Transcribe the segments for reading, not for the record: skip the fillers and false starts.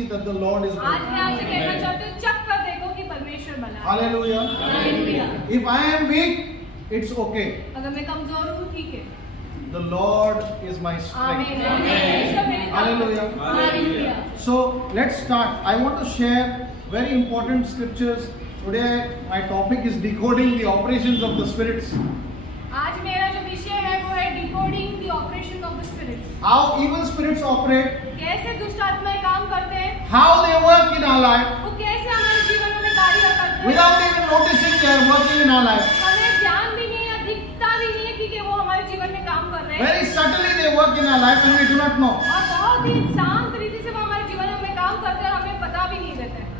that the Lord is आज मैं आपसे कहना good. चाहती हूँ, चख कर देखो कि परमेश्वर बना है। Hallelujah. Hallelujah. If I am weak, it's okay. अगर मैं कमजोर हूँ, ठीक है। The Lord is my आमीन, strength. आमीन। परमेश्वर मेरी ताकत है। Hallelujah. Hallelujah. So let's start. I want to share very important scriptures. Today my topic is decoding the operations of the spirits. आज मेरा जो विषय है वो है decoding the operation of the spirits. How evil spirits operate, कैसे दुष्ट आत्माएं काम करते हैं, how they work in our life वो कैसे हमारे जीवनों में कार्य करते हैं। without even noticing they are working in our life. हमें ध्यान भी नहीं है, दिखता भी नहीं है कि वो हमारे जीवन में काम कर रहे हैं। Very subtly they work in our life and we do not know. और बहुत ही शांत रीति से वो हमारे जीवन में काम करते हैं और हमें पता भी नहीं रहता है।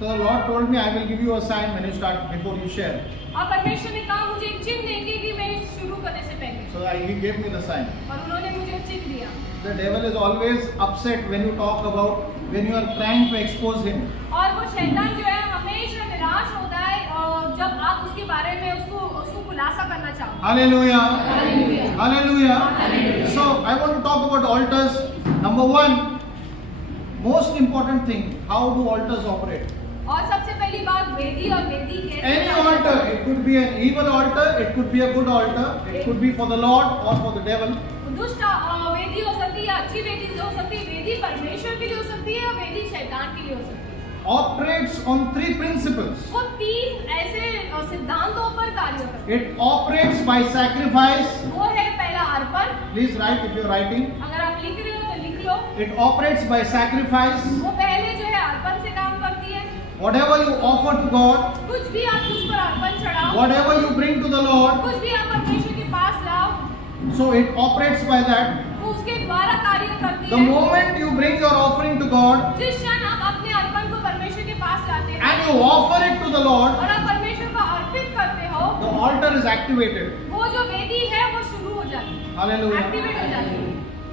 So the Lord told me I will give you a sign when you start before you share. और परमेश्वर ने कहा मुझे एक चिन्ह देंगे कि मैं शुरू करने से पहले। So he gave me the sign. और उन्होंने मुझे चिन्ह दिया। The devil is always upset when you talk about when you are trying to expose him. और वो शैतान जो है हमेशा निराश होता है और जब आप उसके बारे में उसको खुलासा करना चाहो। Hallelujah. Hallelujah. Hallelujah. Hallelujah. So I want to talk about altars. Number one, most important thing, how do altars operate? और सबसे पहली बात वेदी और वेदी कैसे Any काम altar, करती है। it could be an evil altar, it could be a good altar, it could be for the Lord or for the devil. दुष्ट वेदी हो सकती है, अच्छी वेदी हो सकती है, वेदी परमेश्वर के लिए हो सकती है और वेदी शैतान के लिए हो सकती है। Operates on three principles. वो तीन ऐसे सिद्धांतों पर कार्य करती है। It operates by sacrifice. वो है पहला अर्पण। Please write if you're writing. अगर आप लिख रहे हो तो लिख लो। It operates by sacrifice. वो पहले जो है अर्पण से काम करती है। Whatever you offer to God, कुछ भी आप उस पर अर्पण चढ़ाओ, whatever you bring to the Lord, कुछ भी आप परमेश्वर के पास लाओ, so it operates by that. वो उसके द्वारा कार्य करती The है। moment you bring your offering to God जिस क्षण आप अपने अर्पण को परमेश्वर के पास लाते हैं and you offer it to the Lord, और आप परमेश्वर को अर्पित करते हो, the altar is activated. वो जो वेदी है वो शुरू हो जाती है, Hallelujah. एक्टिवेट हो जाती है,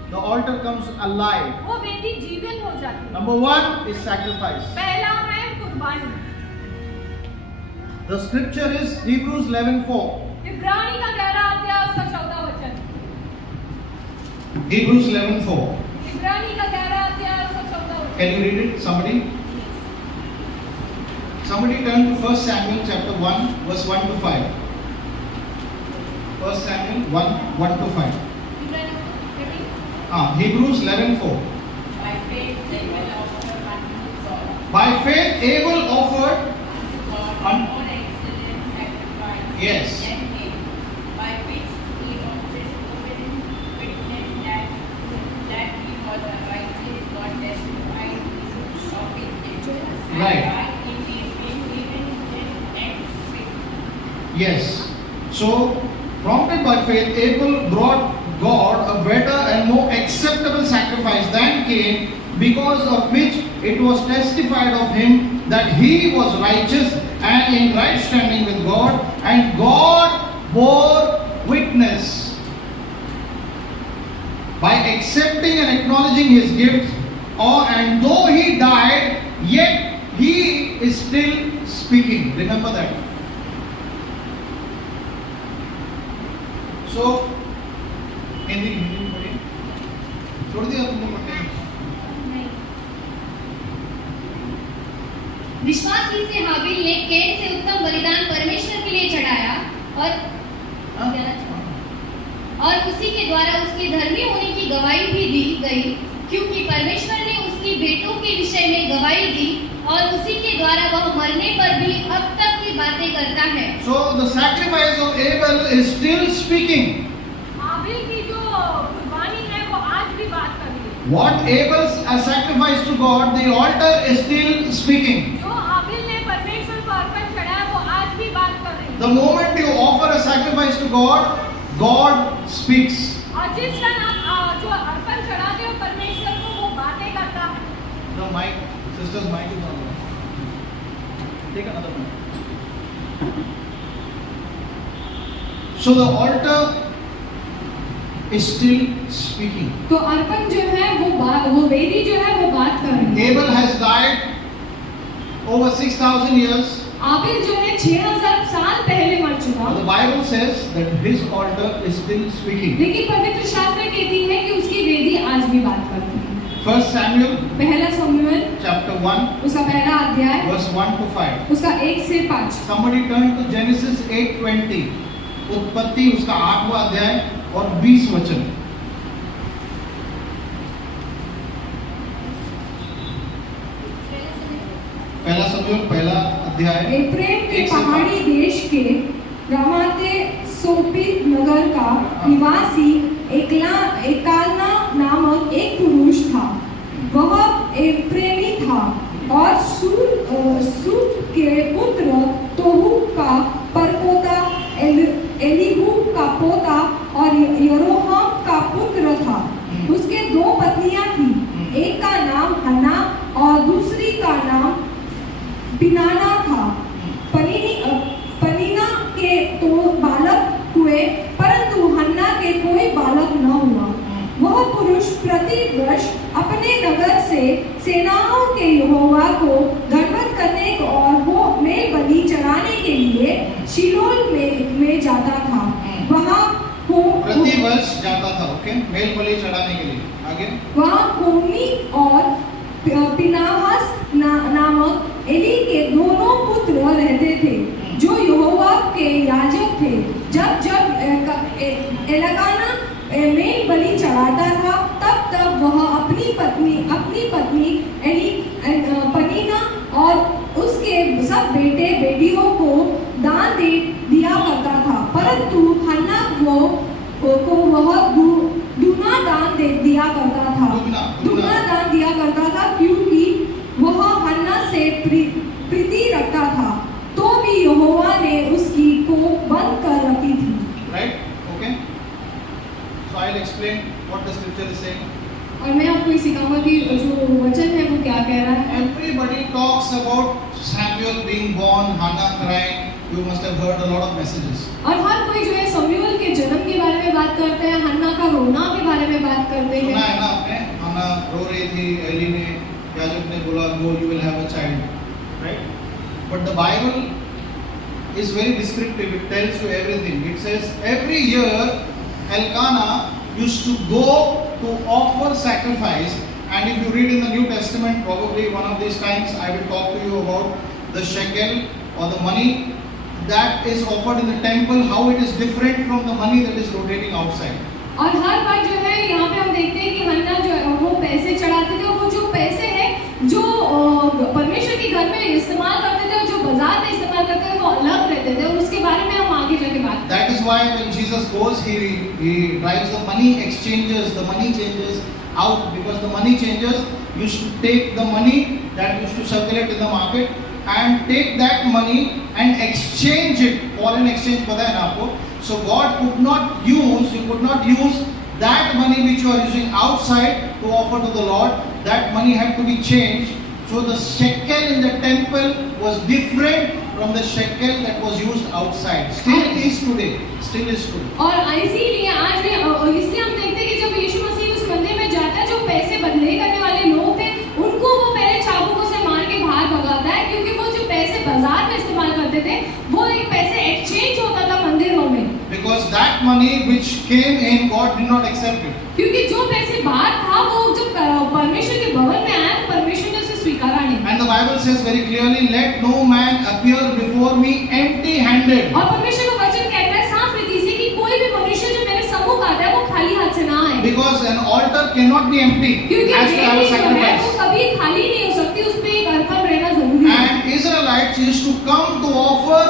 The altar comes alive. वो वेदी जीवन हो जाती है। Number one is sacrifice. पहला है कुर्बानी। The scripture is Hebrews 11:4. इब्रानी का 11 अध्याय उसका 14 वचन। Hebrews 11:4. इब्रानी का 11 अध्याय उसका 14 वचन। Can you read it? Somebody turn to 1 Samuel chapter 1 verse 1 to 5. 1 Samuel 1 to 5. Hebrews 11:4. By faith Abel offered yes. By which he obtained witness that he was a righteous God testified of his death. Right. Yes. So, prompted by faith, Abel brought God a better and more acceptable sacrifice than Cain, because of which it was testified of him that he was righteous and in right standing with God, and God bore witness by accepting and acknowledging his gifts. And though he died, yet he is still speaking. Remember that. So, Hindi में पढ़िए, छोड़ दिया तुमने पढ़ने? विश्वास ही से हाबिल ने can say उत्तम बलिदान परमेश्वर के लिए चढ़ाया और उसी के द्वारा उसके धर्मी होने की गवाही भी दी गई, क्योंकि परमेश्वर ने उसकी बेटों के विषय में गवाही दी और उसी के द्वारा वह मरने पर भी अब तक की बातें करता है। So the sacrifice of Abel is still speaking. आबिल की जो कुर्बानी है वो आज भी बात कर रही है। What Abel's sacrifice to God, the altar is still speaking. जो आबिल ने परमेश्वर को अर्पण चढ़ाया वो आज भी बात कर रही है। The moment you offer a sacrifice to God, God speaks. और जिस क्षण आप जो अर्पण चढ़ाते हो परमेश्वर को वो बातें करता है। The mic, sister's mic is on. Take another mic. So the altar is still speaking. तो अर्पण जो है वो वेदी जो है वो बात कर रही है। Abel has died over 6,000 years. आबिल जो है 6000 साल पहले मर चुका। The Bible says that his altar is still speaking. लेकिन पवित्र शास्त्र कहती है कि उसकी वेदी आज भी बात करती है। First Samuel पहला शमूएल chapter 1 उसका पहला अध्याय verse 1 to 5. उसका 1 से 5। Somebody turn to Genesis 8:20. उत्पत्ति उसका 8वां अध्याय और 20 वचन. पहला शमूएल पहला अध्याय. एफ्रेम के एक से पहाड़ी देश के रमाते सोपित नगर का निवासी एकालना नामक एक पुरुष था। वह एफ्रेमी था और सूप के पुत्र तोहू का परपोता एलीहूब का पोता और यरोहाम का पुत्र था। उसके 2 पत्नियां थी, एक का नाम हन्ना और दूसरी का नाम पिनाना था। पनीना के तो बालक हुए, परंतु हन्ना के कोई बालक न हुआ। वह पुरुष प्रति वर्ष अपने नगर से सेनाओं के यहोवा को दंडवत करने और वो मेल बलि चढ़ाने के लिए शिलोल में जाता था। वहाँ प्रति वर्ष जाता था. ओके, मेल बलि चढ़ाने के लिए. आगे. वहाँ होमी और पिनाहस नामक एली के दोनों पुत्र रहते थे, जो यहोवा के याजक थे। जब एलकाना मेल बलि चढ़ाता था, तब वह अपनी पत्नी पनीना और उसके सब बेटे बेटियों को दान दिया करता था। परंतु हन्ना को वह दुगना दान दिया करता था। दुगना दान दिया करता था, क्योंकि वह हन्ना से प्रीति रखता था। तो भी यहोवा ने उसकी को बंद कर रखी थी। Right? Okay. So I'll explain what the scripture is saying. और मैं आपको ये सिखाऊंगा कि जो वचन है वो क्या कह रहा है। Everybody talks about Samuel being born, Hannah crying. You must have heard a lot of messages. और हर कोई जो है शमूएल के जन्म के बारे में बात करते हैं, हन्ना का रोना के बारे में बात करते सुना हैं। है ना आपने? हन्ना रो रही थी, एली ने, याजक ने बोला, go, you will have a child, right? But the Bible is very descriptive. It tells you everything. It says every year Elkanah used to go to offer sacrifice. And if you read in the New Testament, probably one of these times I will talk to you about the shekel or the money that is offered in the temple, how it is different from the money that is rotating outside. और हर बार जो है यहाँ पे हम देखते हैं कि हन्ना जो है वो पैसे चढ़ाते थे, और वो जो पैसे हैं जो परमेश्वर के घर में इस्तेमाल करते थे और जो बाजार में इस्तेमाल करते थे वो अलग रहते थे, और उसके बारे में हम आगे जाके बात। That is why when Jesus goes, he drives the money exchanges, the money changes out, because the money changers used to take the money that used to circulate in the market and take that money and exchange it. Foreign exchange पता है ना आपको? So God could not use that money which you are using outside to offer to the Lord. That money had to be changed. So the shekel in the temple was different from the shekel that was used outside. Still is today. और इसीलिए आज भी इसलिए हम देखते हैं कि जब यीशु मसीह उस मंदिर में जाता है, जो पैसे बदले करने वाले लोग थे उनको वो पहले चाबुकों से मार के बाहर भगाता है, क्योंकि वो जो पैसे बाजार में इस्तेमाल करते थे वो एक पैसे एक्सचेंज होता था मंदिरों में। Because that money which came in, God did not accept it. क्योंकि जो पैसे बाहर था वो जब परमेश्वर के भवन में आया तो परमेश्वर ने उसे स्वीकारा नहीं। And the Bible says very clearly, let no man appear before me empty-handed. और परमेश्वर का वचन कहता है साफ रीति से कि कोई भी मनुष्य जो मेरे सम्मुख आता है वो खाली हाथ से ना आए। Because an altar cannot be empty. क्योंकि Has to have a वेदी जो है वो sacrifice. कभी खाली नहीं हो सकती, उस पे एक अर्पण रहना जरूरी है। And Israelites used to come to offer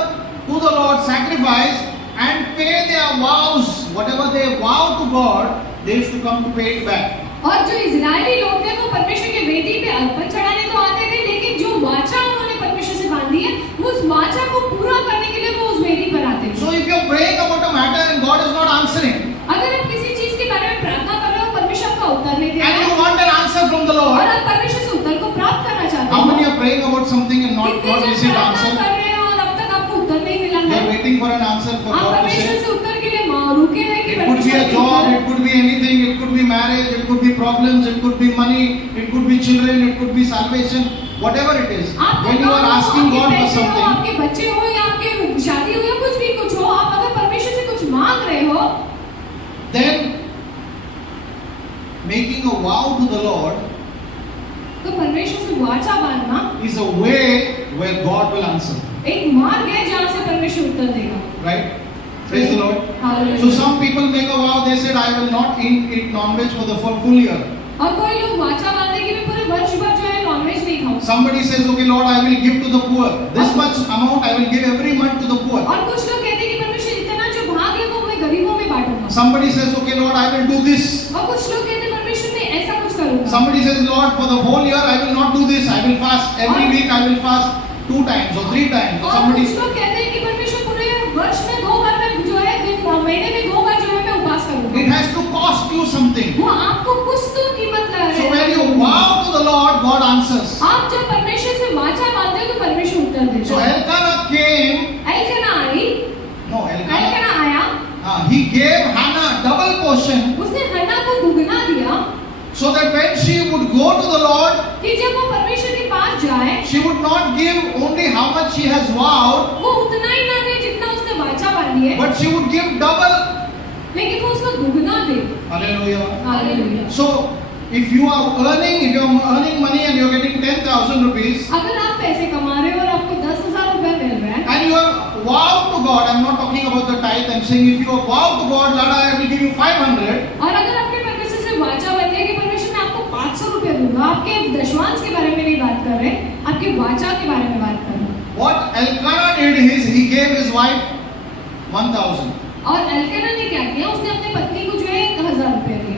to the Lord sacrifice and pay their vows. Whatever they vow to God, they used to come to pay it back. और जो इजरायली लोग थे वो परमेश्वर के वेदी पे अर्पण चढ़ाने तो आते थे, लेकिन जो वाचा उन्होंने परमेश्वर से बांधी है वो उस वाचा को पूरा करने के लिए वो उस वेदी पर आते थे। So if you are praying about a matter and God is not answering, अगर आप किसी चीज के बारे में प्रार्थना कर रहे हो, परमेश्वर आपका उत्तर नहीं दे and रहा you want an answer from the और Lord, आप परमेश्वर से उत्तर को प्राप्त करना चाहते how हो, many are praying about something and not कितने जन received प्रार्थना answer? कर रहे हैं और अब तक आपको उत्तर नहीं मिला You है। are waiting for an answer for आप God to परमेश्वर say. से उत्तर के लिए रुके हैं कि It could be a परमेश्वर job, it could be anything, it could be marriage, it could be problems, it could be money, it could be children, it could be salvation, whatever it is. आपका When you are काम हो, asking आपके God for पैसे हो, something, आपके बच्चे हो या आपके शादी हो या कुछ भी कुछ हो, आप अगर परमेश्वर से कुछ मांग रहे हो, then making a vow to the Lord तो परमेश्वर से वाचा बांधना is a way where God will answer. एक मार्ग है जहाँ से परमेश्वर उत्तर देगा। Right? Praise the Lord. Hallelujah. So some people make a vow, they said, I will not eat non-veg for the full year. और कोई लोग वाचा बांधे कि मैं पूरे वर्ष भर जो है नॉनवेज नहीं खाऊं। Somebody says, okay Lord, I will give to the poor. This much amount I will give every month to the poor. और कुछ लोग कहते हैं कि परमेश्वर इतना जो भाग है वो मैं गरीबों में बांटूंगा। Somebody says, okay Lord, I will do this. और कुछ लोग कहते हैं परमेश्वर मैं ऐसा कुछ करूंगा। Somebody says, Lord, for the whole year I will not do this. I will fast every week. I will fast 2 times or 3 times. Or और somebody. कुछ लोग कहते हैं कि परमेश्वर पूरे वर्ष में 2 बार मैं जो है महीने में 2 बार जो है मैं उपवास करूंगा। It has to cost you something. वो आपको कुछ तो कीमत लगा So when you vow to the Lord, God answers. आप जब परमेश्वर से वाचा बांधते हो तो परमेश्वर उत्तर देता So है। Elkanah came. एलकना आई, No, Elkanah. एलकना आया, He gave Hannah double portion उसने हन्ना को दुगना दिया so that when she would go to the Lord, कि जब वो परमेश्वर के पास जाए she would not give only how much she has vowed, वो उतना ही ना दे जितना उसने वाचा बांधी है, but she would give double. लेकिन वो उसको दुगना दे। Hallelujah. Hallelujah. So if you are earning money and you are getting 10,000 rupees अगर आप पैसे कमा रहे हो और आपको 10,000 रुपए मिल रहा है and you have vowed to God, I'm not talking about the tithe, I'm saying if you have vowed to God, Lord, I will give you 500, और अगर आपके परमेश्वर से वाचा बंधी है कि परमेश्वर मैं आपको 500 रुपए दूंगा, आपके दशमांश के बारे में नहीं बात कर रहे, आपके वाचा के बारे में बात कर रहे हैं। what Elkanah did is he gave his wife 1,000. और एलकना ने क्या किया, उसने अपनी पत्नी को जो है 1,000 रुपए दिया।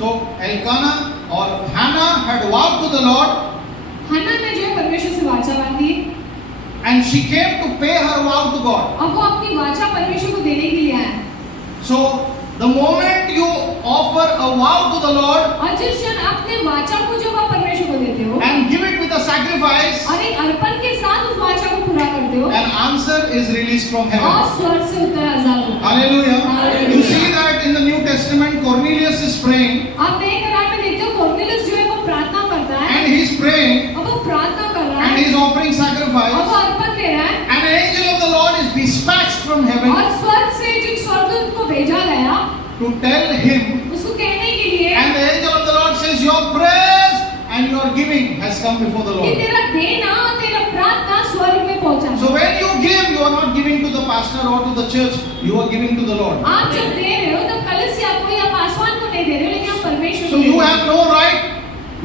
So Elkanah or Hannah had vowed to the Lord हन्ना ने जो है परमेश्वर से वाचा बांधी and she came to pay her vow to God. और वो अपनी वाचा परमेश्वर को देने के लिए आया। So the moment you offer a vow to the Lord और जिस क्षण अपने वाचा को जो आप परमेश्वर को देते हो and give it with a sacrifice, और एक अर्पण के साथ उस वाचा को पूरा करते हो an answer is released from और heaven. स्वर्ग से उत्तर आजाद होता है। Hallelujah. Hallelujah. You see that in the New Testament, Cornelius is praying आप नए करार में देखते हो कॉर्नेलियस जो है वो प्रार्थना करता है and he's praying और वो प्रार्थना कर रहा and है he's offering और वो sacrifice. अर्पण दे रहा है An angel of the Lord is dispatched from heaven और स्वर्ग से जिस स्वर्गदूत को भेजा गया to tell him, उसको कहने के लिए and the angel of the Lord says, your prayers and your giving has come before the कि Lord. तेरा देना तेरा प्रार्थना स्वर्ग में पहुंचा। So when you give, you are not giving to the pastor or to the church, you are giving to the Lord. आप जब दे रहे हो तब कलीसिया को या पासवान को नहीं दे रहे हो, लेकिन आप परमेश्वर So को दे you रहे हो। have no right.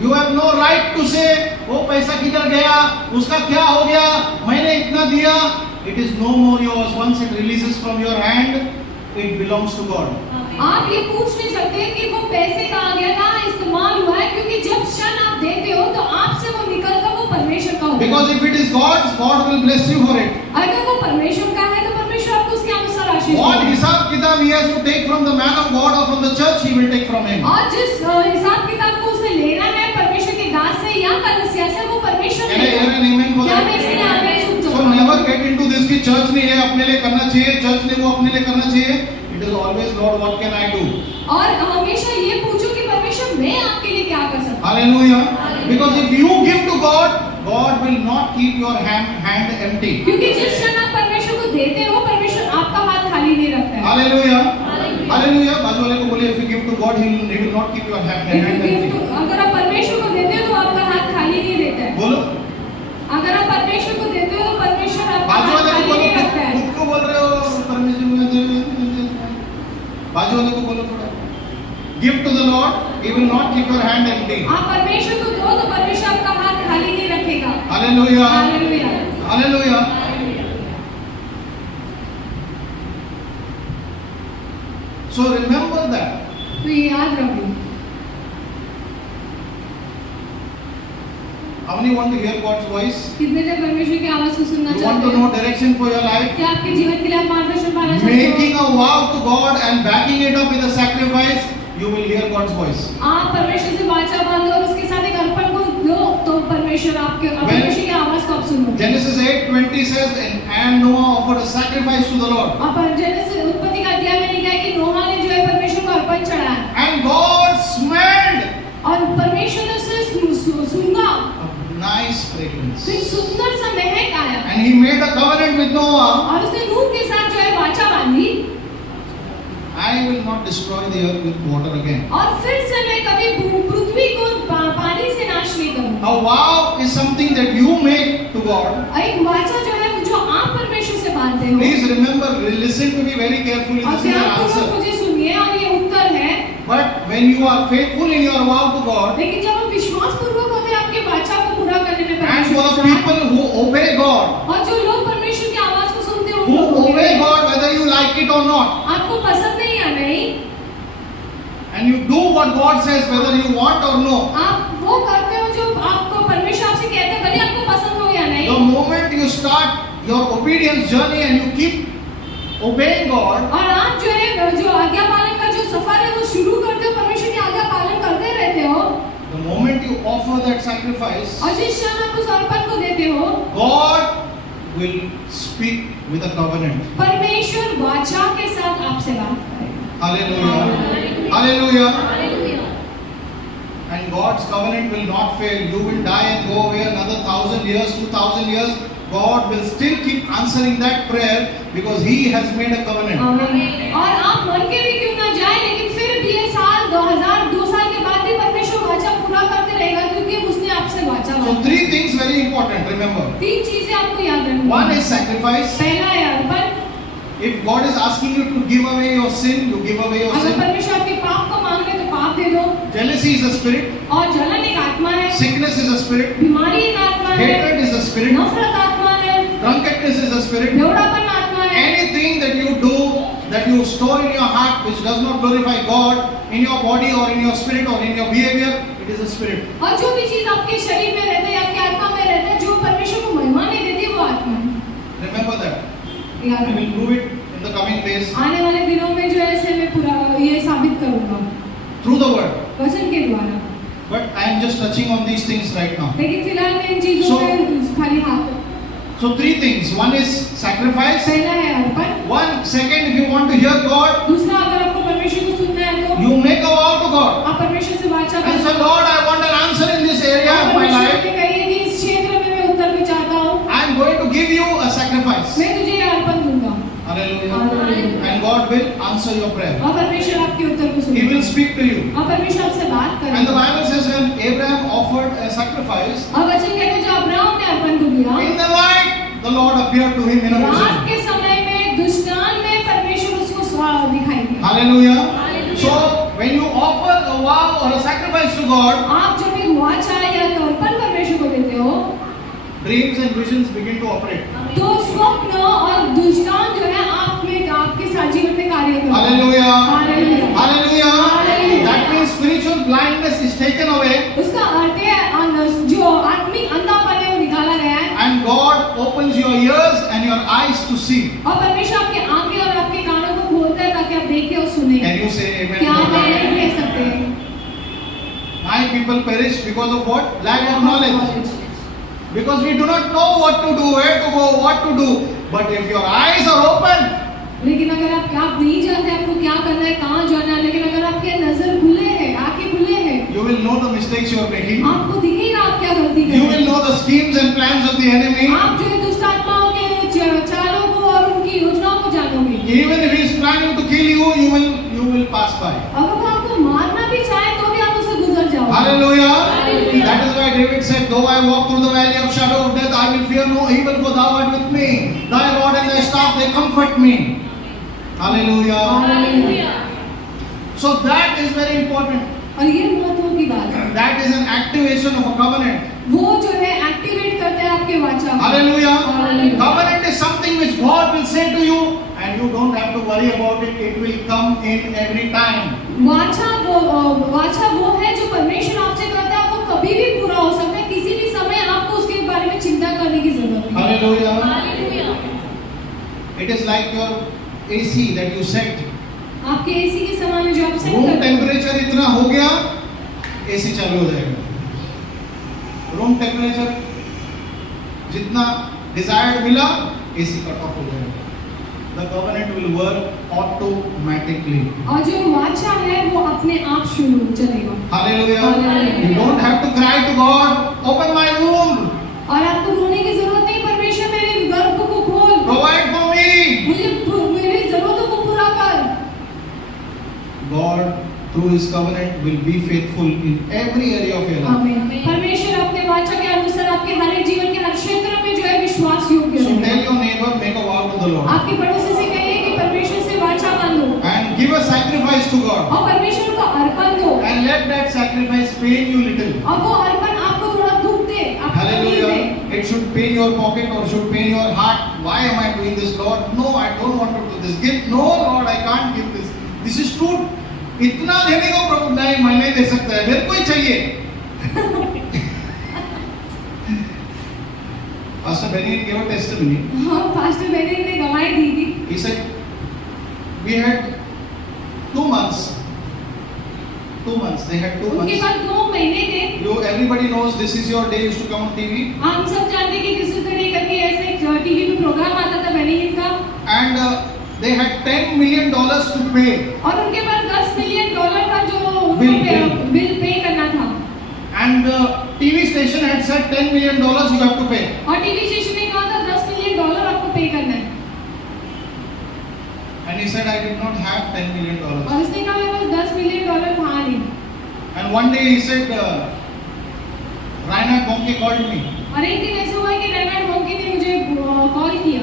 You have no right to say, वो पैसा किधर गया, उसका क्या हो गया, मैंने इतना दिया. It is no more yours. Once it releases from your hand, it belongs to God. आप ये पूछ नहीं सकते कि वो पैसे कहाँ गया, कहाँ इस्तेमाल हुआ है, क्योंकि जब क्षण आप देते हो तो आपसे वो निकल कर वो परमेश्वर का होता है। Because if it is God's, God will bless you for it. अगर वो परमेश्वर का है तो परमेश्वर आपको उसके अनुसार आशीष What देगा। hisab kitab he has to take from the man of God or from the church, he will take from him. और जिस हिसाब किताब को उसे लेना है परमेश्वर के दास से या कलीसिया से, वो परमेश्वर Can I hear an amen for क्या मैं that? इसके लिए आमीन सुन So सकता हूँ? never get into this कि church ने ये अपने लिए करना चाहिए, church ने वो अपने लिए करना चाहिए. It is always, Lord, what can I do? और हमेशा ये पूछो कि परमेश्वर मैं आपके लिए क्या कर सकता हूँ। Hallelujah. Because if you give to God, God will not keep your hand empty. क्योंकि जिस क्षण आप परमेश्वर को देते हो परमेश्वर आपका हाथ खाली नहीं रखता है। Hallelujah. Hallelujah. बाजू वाले को बोलिए, if you give to God, he will not keep your hand empty. अगर आप परमेश्वर को देते हो तो आपका हाथ खाली नहीं रहता है। बोलो. अगर आप परमेश्वर को देते हो तो परमेश्वर आपका बाजू हाथ वाले को खाली बोलो, नहीं रखता है। खुद को बोल रहे हो परमेश्वर में. बाजू वाले को बोलो थोड़ा. Give to the Lord, he will not keep your hand empty. आप परमेश्वर को दो तो परमेश्वर आपका हाथ खाली नहीं रखेगा। Hallelujah. Hallelujah. Hallelujah. So remember that. तो ये याद रखो। How many want to hear God's voice? कितने जब परमेश्वर की आवाज को सुनना You want चाहते to हो? know direction for your life? क्या आपके जीवन के लिए आप मार्गदर्शन पाना चाहते Making हो? a vow to God and backing it up with a sacrifice, you will hear God's voice. आप परमेश्वर से वाचा बांधो और उसके साथ एक अर्पण को दो तो परमेश्वर आपके परमेश्वर की आवाज को आप सुनो। Genesis 8:20 says, and Noah offered a sacrifice to the Lord. और जेनेसिस उत्पत्ति का अध्याय में लिखा है कि नोहा ने जो है परमेश्वर को अर्पण चढ़ाया And God smelled और परमेश्वर ने उसे सूंघा, a nice fragrance. फिर सुंदर सा महक आया And he made a covenant with Noah. और उसने नूह के साथ जो है वाचा बांधी I will not destroy the earth with water again. और फिर से मैं कभी पृथ्वी को पानी से नाश नहीं करूंगा। A vow is something that you make to God. एक वाचा जो है जो आप परमेश्वर से बांधते हो। Please remember, listen to me very carefully. और This is your ध्यान पूर्वक answer. मुझे सुनिए और ये उत्तर है। But when you are faithful in your vow to God, लेकिन जब हम विश्वास पूर्वक होते हैं आपके वाचा को पूरा करने में and for परमेश्वर the के साथ, people who obey God, और जो लोग परमेश्वर की आवाज को सुनते हैं who उनको obey God whether you like it or not, आपको पसंद नहीं या नहीं, and you do what God says whether you want or no, आप वो करते हो जो आपको परमेश्वर आपसे कहते हैं भले आपको पसंद हो या the नहीं। moment you start your obedience journey and you keep obeying God, और आप जो है जो आज्ञा पालन का जो सफर है वो शुरू करते हो, परमेश्वर की आज्ञा पालन करते रहते हो, the moment you offer that sacrifice, और जिस क्षण आप उस अर्पण को देते हो, God will speak with a covenant. परमेश्वर वाचा के साथ आपसे बात करेगा। Hallelujah. Hallelujah. And God's covenant will not fail. You will die and go away another 1,000 years, 2,000 years. God will still keep answering that prayer because He has made a covenant. आमीन। और आप मर के भी क्यों ना जाए, लेकिन फिर भी ये साल 2002 साल के बाद भी परमेश्वर वाचा पूरा करते रहेगा क्योंकि उसने आपसे वाचा So बांधा। three things very important. Remember, तीन चीजें आपको याद रखनी one है। is sacrifice. पहला है अर्पण। If God is asking you to give away your sin, you give away your अगर sin. परमेश्वर आपके पाप को मांग रहे तो पाप दे दो। Jealousy is a spirit. और जलन एक आत्मा है, Sickness is a spirit. बीमारी एक आत्मा है, Hatred is a spirit. नफरत आत्मा है, Drunkenness is a spirit. बेवड़ापन आत्मा है। Anything that you do, that you store in your heart, which does not glorify God, in your body or in your spirit or in your behavior, it is a spirit. और जो भी चीज आपके शरीर में रहता है, आपके आत्मा में रहता है, जो परमेश्वर को महिमा नहीं देती, वो आत्मा है। Remember that. याद I will रखना। prove it in the coming days आने वाले दिनों में जो है इसे मैं पूरा ये साबित करूंगा through the word. वचन के द्वारा। But I am just touching on these things right now. लेकिन फिलहाल मैं इन चीजों So- पे खाली हाथ। So three things. One is sacrifice. पहला है अर्पण। One, second, if you want to hear God, दूसरा, अगर आपको परमेश्वर को सुनना है तो you make a vow to God. आप परमेश्वर से वाचा And say, Lord, I want an answer in this area आप of my परमेश्वर life. से कहिए कि इस क्षेत्र में मैं उत्तर भी चाहता हूँ, I am going to give you a sacrifice. मैं तुझे ये अर्पण दूंगा। Hallelujah. Hallelujah. And God will answer your prayer. और परमेश्वर आपके उत्तर को He will सुनेगा। speak to you. और परमेश्वर आपसे बात And the करेगा। Bible says when Abraham offered a sacrifice, और वचन कहते हैं जो अब्राहम ने अर्पण को दिया, in the night the Lord appeared to him in a रात vision. के समय में दुष्टान में परमेश्वर उसको दिखाई दिया। Hallelujah. Hallelujah. So when you offer a vow or a sacrifice to God, आप जब एक वाचा या एक अर्पण परमेश्वर को देते हो, dreams and visions begin to operate. तो स्वप्न और दुष्टान जो है आप में आपके साजीवन में कार्य करते हैं। Hallelujah. Hallelujah. Hallelujah. Hallelujah. That means spiritual blindness is taken away उसका अर्थ है जो आत्मिक अंधापन है वो निकाला गया है, and God opens your ears and your eyes to see. और परमेश्वर आपके आंखें और आपके कानों को खोलता है ताकि आप देखें और सुने। Can you say amen? क्या आप to that? नहीं कह सकते? My people perish because of what? Lack of knowledge. Because we do not know what to do, where to go, what to do. But if your eyes are open, लेकिन अगर आप नहीं जानते आपको क्या करना है, कहाँ जाना है, लेकिन अगर आपके नजर खुले हैं, आंखें खुले हैं, you will know the mistakes you are making. आपको दिखेगा आप क्या गलती कर You रहे will हैं। know the schemes and plans of the enemy. आप जो है दुष्ट आत्माओं के चालों को और उनकी योजनाओं को जानोगे। Even if he is planning to kill you, you will pass by. अगर वो आपको मारना भी चाहे तो भी आप उससे गुजर जाओगे। Hallelujah. Hallelujah. That is why David said, though I walk through the valley of shadow of death, I will fear no evil, for thou art with me. Thy rod and thy staff, they comfort me. Hallelujah. Hallelujah. So that is very important. और ये महत्व की बात है, That is an activation of a covenant. वो जो है activate करते हैं आपके वाचा को। Hallelujah. Hallelujah. Covenant is something which God will say to you, and you don't have to worry about it. It will come in every time. वाचा वो है जो परमेश्वर आपसे करता है, वो कभी भी पूरा हो सकता है, किसी भी समय आपको उसके बारे में चिंता करने की जरूरत नहीं। Hallelujah. Hallelujah. It is like your AC that you set. आपके एसी के समान है जो आप सेट रूम करते हैं। टेम्परेचर इतना हो गया, एसी चालू हो जाएगा. रूम टेम्परेचर जितना डिजायर्ड मिला, एसी कट ऑफ हो जाएगा. The covenant will work automatically. और जो वाचा है वो अपने आप शुरू चलेगा। Hallelujah. Hallelujah. You don't have to cry to God, open my womb, और आपको रोने की जरूरत नहीं, परमेश्वर मेरे गर्भ को खोल, provide for me. मुझे मेरी जरूरतों को पूरा कर। God, through His covenant, will be faithful in every area of your life. आमीन। विश्वास योग्य So tell रहेगा। your neighbor, make a vow to the Lord. आपके पड़ोसी से कहिए कि परमेश्वर से वाचा बांधो And give a sacrifice to God. और परमेश्वर को अर्पण दो And let that sacrifice pain you little. और वो अर्पण आपको थोड़ा दुख दे, आपको तकलीफ Hallelujah. They. It should pain your pocket or should pain your heart. Why am I doing this, Lord? No, I don't want to do this. Give. No, Lord, I can't give this. This is too. इतना देने को प्रभु नहीं, मैं नहीं दे सकता है, मेरे को ही चाहिए. Pastor Benny gave a testimony. हाँ, पास्टर बेनी ने गवाही दी थी। He said, we had 2 months. 2 months. They had 2 उनके months. पास 2 महीने थे। You, everybody knows this is your day. Used to come on TV. हम सब जानते कि किसी तरह करके ऐसे एक टीवी पे प्रोग्राम आता था बेनी का, And they had $10 million to pay. और उनके पास $10 मिलियन का जो बिल पे करना था, And the TV station had said $10 million you have to pay. और टीवी स्टेशन ने कहा था $10 मिलियन आपको पे करना है। And he said, I did not have $10 million. और उसने कहा मेरे पास $10 मिलियन था नहीं। And one day he said, Raina Bonke called me और एक दिन ऐसा हुआ कि रेनाल्ड मोंकी ने मुझे कॉल किया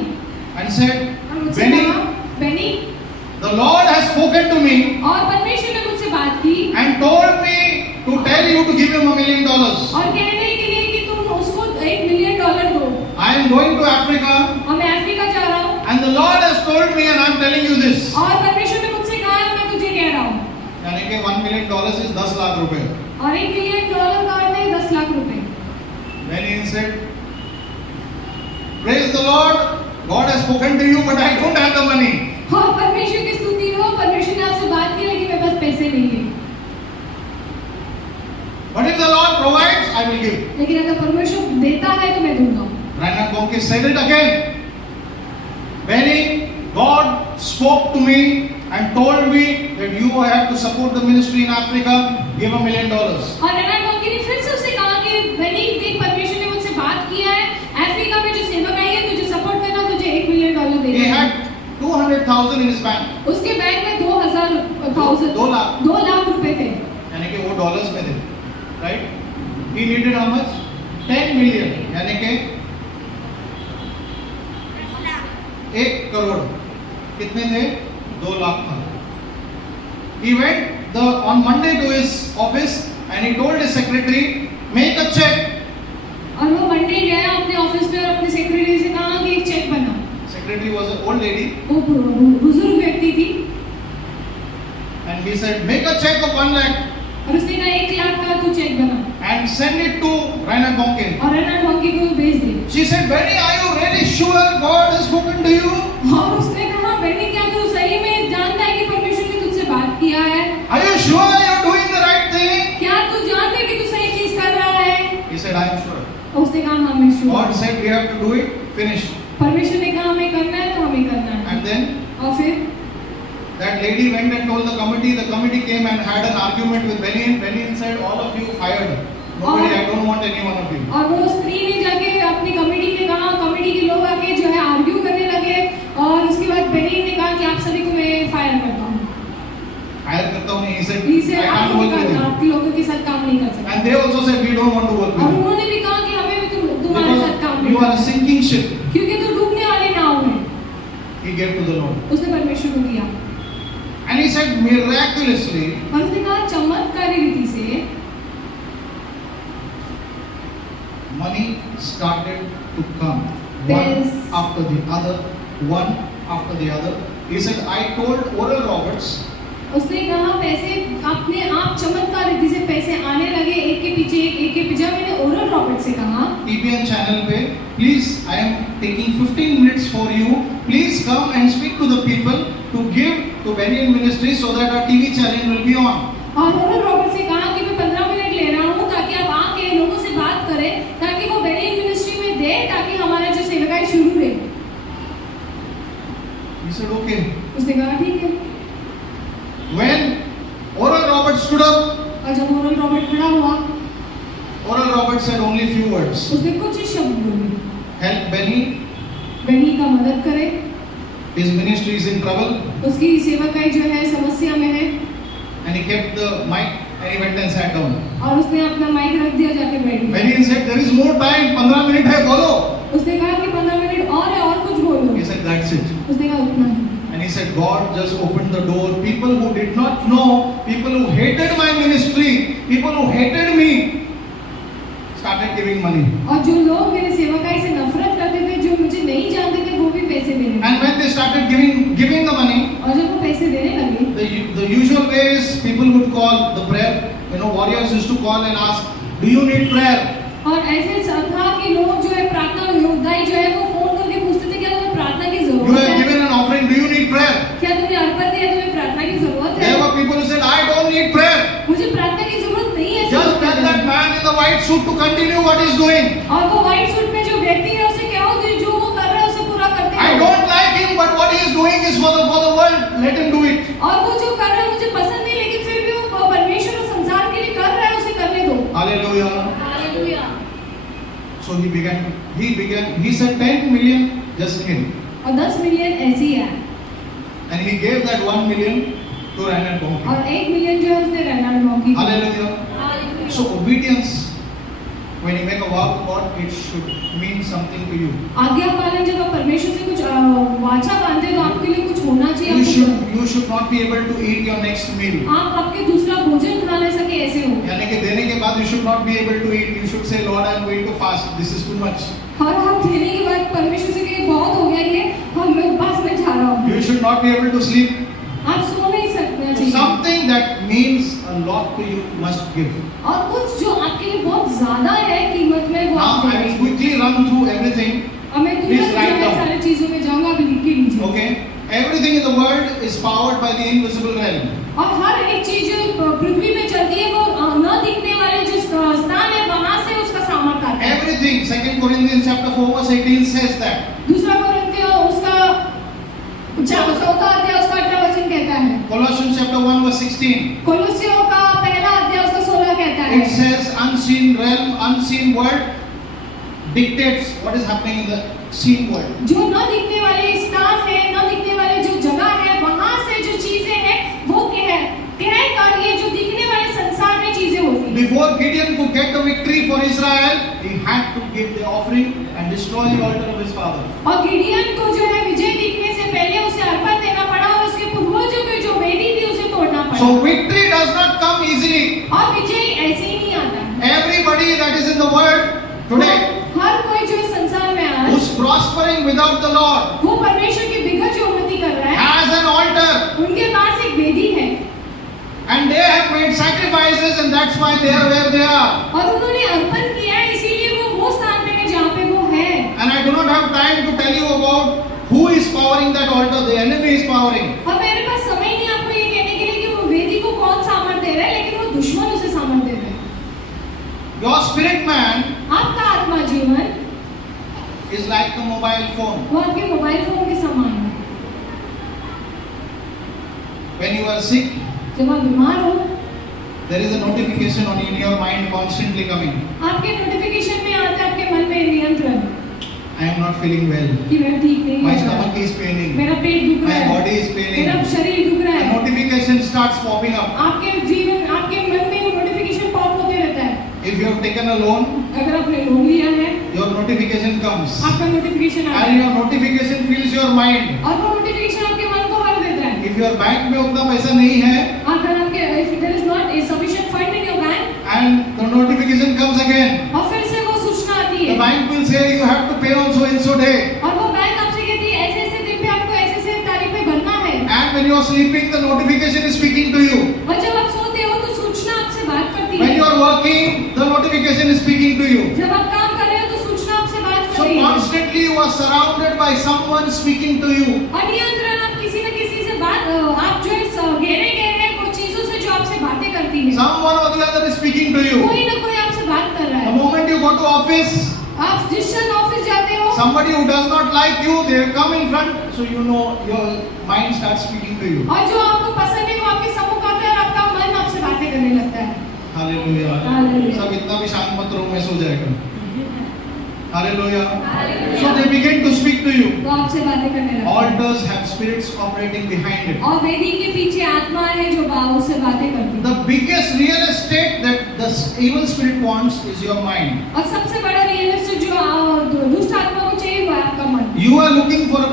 and said, और मुझसे Benny, कहा, Beni, the Lord has spoken to me और परमेश्वर ने मुझसे बात की and told me to tell you to give him $1 million. और कहने के लिए कि तुम उसको $1 मिलियन दो, I am going to Africa और मैं अफ्रीका जा रहा हूँ, and the Lord has told me and I am telling you this. और परमेश्वर ने मुझसे कहा है मैं तुझे कह रहा हूँ। यानी कि $1 million is 10 lakh रुपए. और $1 मिलियन का अर्थ है 10 लाख रुपए। Then he said, praise the Lord, God has spoken to you but I don't have the money. हाँ, परमेश्वर की स्तुति हो, परमेश्वर ने आपसे बात की लेकिन मेरे पास पैसे नहीं है। But if the Lord provides, I will give. लेकिन अगर परमेश्वर देता है तो मैं दूंगा। Reinhard Bonnke said it again. Benny, God spoke to me and told me that you have to support the ministry in Africa, give $1 million. और Reginald monkey ने फिर से उसे कहा कि बेनी, देख परमेश्वर ने मुझसे बात किया है, अफ्रीका में जो सेवक आई है तुझे सपोर्ट करना, तुझे $1 मिलियन He देना है। had 200,000 in his bank. उसके बैंक में 2 लाख रुपए थे। यानी कि वो डॉलर्स में थे, right? He needed how much? 10 million. यानी कि 1 करोड़. कितने थे? 2 लाख था. He went on Monday to his office and he told his secretary, make a check. और वो मंडे गया अपने ऑफिस में और अपने सेक्रेटरी से कहा कि एक चेक बना। Secretary was an old lady वो बुजुर्ग व्यक्ति थी and he said, make a check of 1 lakh और उसने कहा 1 लाख का तू चेक बना and send it to Reinhard Bonnke. और रेनाल्ड मोंकी को भेज दे। She said, Benny, are you really sure God has spoken to you? और उसने कहा बेनी, क्या तू सही में जानता है कि परमेश्वर ने तुझसे बात किया है? Are you sure you're doing the right thing? क्या तू जानता है कि तू सही चीज कर रहा है? He said, I am sure. और उसने कहा हाँ मैं sure. God said we have to do it, finish. परमेश्वर ने कहा हमें करना है तो हमें करना है। And then और फिर that lady went and told the committee came and had an argument with Benny and said, all of you fired. Nobody, I don't want any one of you. और वो स्त्री ने जाके अपनी कमेटी में कहा, कमेटी के लोग आके जो है आर्ग्यू करने लगे और उसके बाद बेनी ने कहा कि आप सभी को मैं फायर करता हूँ। Hire करता हूँ नहीं, he said, इसे I can't work with you. आप लोगों के साथ काम नहीं कर सकते। And they also said, we don't want to work और with you. उन्होंने भी कहा कि हमें भी तुम्हारे साथ काम Because नहीं you are a करना, sinking ship. क्योंकि तू डूबने वाले नाव है। He gave to the Lord. उसने परमेश्वर को दिया And he said, miraculously, और उसने कहा चमत्कारी रीति से money started to come. There's- One after the other, one after the other. He said, I told Oral Roberts, उसने कहा पैसे अपने आप चमत्कार रीति से पैसे आने लगे एक के पीछे एक के पीछे। मैंने ओरल रॉबर्ट से कहा TBN channel पे, please, I am taking 15 minutes for you. Please come and speak to the people to give to Benny Ministry so that our TV channel will be on. और oral Robert से कहा कि मैं 15 minute ले रहा हूँ ताकि आप आके लोगों से बात करें ताकि वो बेनी मिनिस्ट्री में दे ताकि हमारा जो सेवकाई शुरू रहे। He said, okay. उसने कहा ठीक है। When Oral Roberts stood up, और जब ओरल रॉबर्ट खड़ा हुआ Oral Roberts said only few words. उसने कुछ ही शब्द बोले, Help Benny, बेनी का मदद करे, his ministry is in trouble. उसकी सेवकाई जो है समस्या में है। And he kept the mic and he went and sat down. और उसने अपना माइक रख दिया, जाके बैठ गया। Benny said, there is more time, 15 minutes है, बोलो. उसने कहा कि 15 मिनट और है और कुछ बोलो। He said, that's it. उसने कहा उतना ही। And he said, God just opened the door. People who did not know, people who hated my ministry, people who hated me, started giving money. और जो लोग मेरे सेवकाई से नफरत करते थे, जो मुझे नहीं जानते थे, वो भी पैसे देने लगे। And when they started giving the money, और जब वो पैसे देने लगे, the usual way is people would call the prayer. Warriors used to call and ask, do you need prayer? और ऐसे था कि लोग जो है प्रार्थना योद्धाई जो है वो फोन करके पूछते थे, क्या तुम्हें प्रार्थना की You जरूरत have है? given an offering, do you need prayer? क्या तुमने अर्पण दिया, तुम्हें प्रार्थना की जरूरत है? There were people who said, I don't need prayer. मुझे प्रार्थना की जरूरत नहीं है। Just tell that man in the white suit to continue what he's doing. और वो व्हाइट सूट में जो व्यक्ति है उसे कहो कि जो वो कर रहा है उसे पूरा करते I रहो। don't like him, but what he is doing is for the world. Let him do it. और वो जो कर रहा है मुझे पसंद नहीं, लेकिन फिर भी वो परमेश्वर और संसार के लिए कर रहा है, उसे करने दो। Hallelujah. Hallelujah. So he said 10 million just him. और 10 मिलियन ऐसे ही आया। And he gave that 1 million to Reinhard Bonnke. और 1 मिलियन जो है उसने रेनाल्ड बॉन्की को। Hallelujah. Hallelujah. So obedience, when you make a vow to God, it should mean something to you. आज्ञा पालन, जब आप परमेश्वर से कुछ वाचा बांधते हैं तो आपके लिए कुछ होना चाहिए। You should not be able to eat your next meal. आप आपके दूसरा भोजन खा नहीं सके ऐसे हो। यानी कि देने के बाद you should not be able to eat. You should say, Lord, I am going to fast. This is too much. और आप देने के बाद परमेश्वर से कहे बहुत हो गया ये, हम मैं उपवास में जा रहा हूँ। You should not be able to sleep. आप सो नहीं सकते So चाहिए। something that means a lot to you must give. और कुछ जो आपके लिए बहुत ज्यादा है कीमत में वो Now आप I will quickly run through everything. और मैं Please तुरंत write जो है down. सारी चीजों में जाऊंगा, आप लिख के लीजिए। Okay? Everything in the world is powered by the invisible realm. और हर एक चीज जो पृथ्वी में चलती है वो न दिखने वाले जो स्थान है वहां से उसका सामर्थ्य आता है। Everything. 2 Corinthians chapter 4 verse 18 says that. दूसरा कोरिन्थियों उसका चौथा अध्याय उसका 18 वचन कहता है। Colossians chapter 1 verse 16. कोलोसियों का पहला अध्याय उसका 16 कहता है। It says unseen realm, unseen world dictates what is happening in the seen world. जो न दिखने वाले स्थान है, न दिखने वाले जो जगह है, वहां से जो चीजें हैं वो कह कर ये जो दिखने वाले संसार में चीजें होती हैं। Before Gideon could get the victory for Israel, he had to give the offering and destroy the altar of his father. और गिडियन को जो है विजय दिखने से पहले उसे अर्पण देना पड़ा और उसके पूर्वजों की जो वेदी थी उसे तोड़ना पड़ा। So victory does not come easily. और विजय ऐसे ही नहीं आता। Everybody that is in the world today हर कोई जो इस संसार में आज who's prospering without the Lord वो परमेश्वर के बिगड़ जो उन्नति कर रहा है, has an altar, उनके पास एक वेदी है and they have made sacrifices, and that's why they are where they are. और उन्होंने अर्पण किया है, इसीलिए वो स्थान में है जहाँ पे वो है। And I do not have time to tell you about who is powering that altar. The enemy is powering. और मेरे पास समय नहीं आपको ये कहने के लिए कि वो वेदी को कौन सामर्थ दे रहा है, लेकिन वो दुश्मन उसे सामर्थ दे रहा है। Your spirit man आपका आत्मा जीवन is like the mobile phone. वो आपके मोबाइल फोन के समान है। When you are sick, जब आप बीमार हो, there is a notification on in your mind constantly coming. आपके नोटिफिकेशन में आता है आपके मन में नियंत्रण I am not feeling well. कि मैं ठीक नहीं My हूँ, stomach is paining. मेरा पेट दुख My रहा है, body is paining. मेरा शरीर दुख रहा A है। notification starts popping up. आपके जीवन, आपके मन में नोटिफिकेशन पॉप होते रहता है। If you have taken a loan, अगर आपने लोन लिया है, your notification comes. आपका नोटिफिकेशन आता And है your notification fills your mind. और वो नोटिफिकेशन आपके मन को भर देता है। If your bank में उतना पैसा नहीं है, अगर आपके if there is not a sufficient fund in your bank, and the notification comes again, और फिर से वो सूचना आती the है bank will say you have to pay on so and so day. और वो बैंक आपसे कहती है ऐसे ऐसे दिन पे आपको ऐसे ऐसे तारीख पे भरना है। And when you are sleeping, the notification is speaking to you. और जब आप सोते हो तो सूचना आपसे बात करती When है। you are working, the notification is speaking to you. जब आप काम कर रहे हो तो सूचना आपसे बात कर So रही है। constantly you are surrounded by someone speaking to you. और नियंत्रण आप किसी न किसी से बात आप जो है घेरे गए हैं वो चीजों से जो आपसे बातें करती है। Someone or the other is speaking to you. कोई ना कोई आपसे बात कर रहा The है। moment you go to office, आप जिस क्षण ऑफिस जाते हो, somebody who does not like you, they come in front, so you know your mind starts speaking to you. और जो आपको पसंद है वो आपके सम्मुख आता है और आपका मन आपसे बातें करने लगता है। Hallelujah. Hallelujah. सब इतना भी शांत मत रहो, मैं सो जाएगा. Hallelujah. So they begin to speak to you. तो आपसे बातें करने लगता है। Altars have spirits operating behind it. और वेदी के पीछे आत्मा है जो उससे बातें करती है। The biggest real estate that the evil spirit wants is your mind. और सबसे बड़ा रियल एस्टेट जो दुष्ट आत्मा को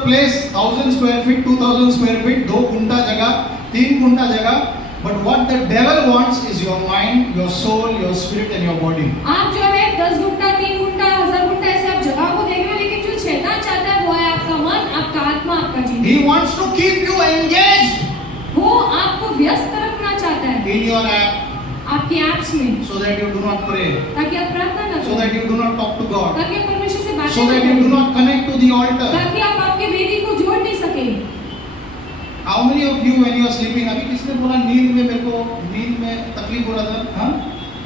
place 1000 square feet, 2000 square feet, 2 guntha जगह, 3 गुंठा जगह. But what the devil wants is your mind, your soul, your spirit and your body. आप जो है 10 गुंठा, 3 गुंठा, 1000 गुंठा ऐसे आप जगह को देख रहे हो, लेकिन जो शैतान चाहता है वो है आपका मन, आपका आत्मा, आपका जीवन. He wants to keep you engaged वो आपको व्यस्त रखना चाहता है in your app आपके ऐप्स में, so that you do not pray, ताकि आप प्रार्थना न so that करें, you do not talk to God, ताकि आप परमेश्वर से बातें so न that you do करें, not connect to the altar. ताकि आप आपके वेदी को जोड़ नहीं सके. How many of you when you are sleeping, अभी किसने बोला नींद में मेरे को नींद में तकलीफ हो रहा था? हाँ,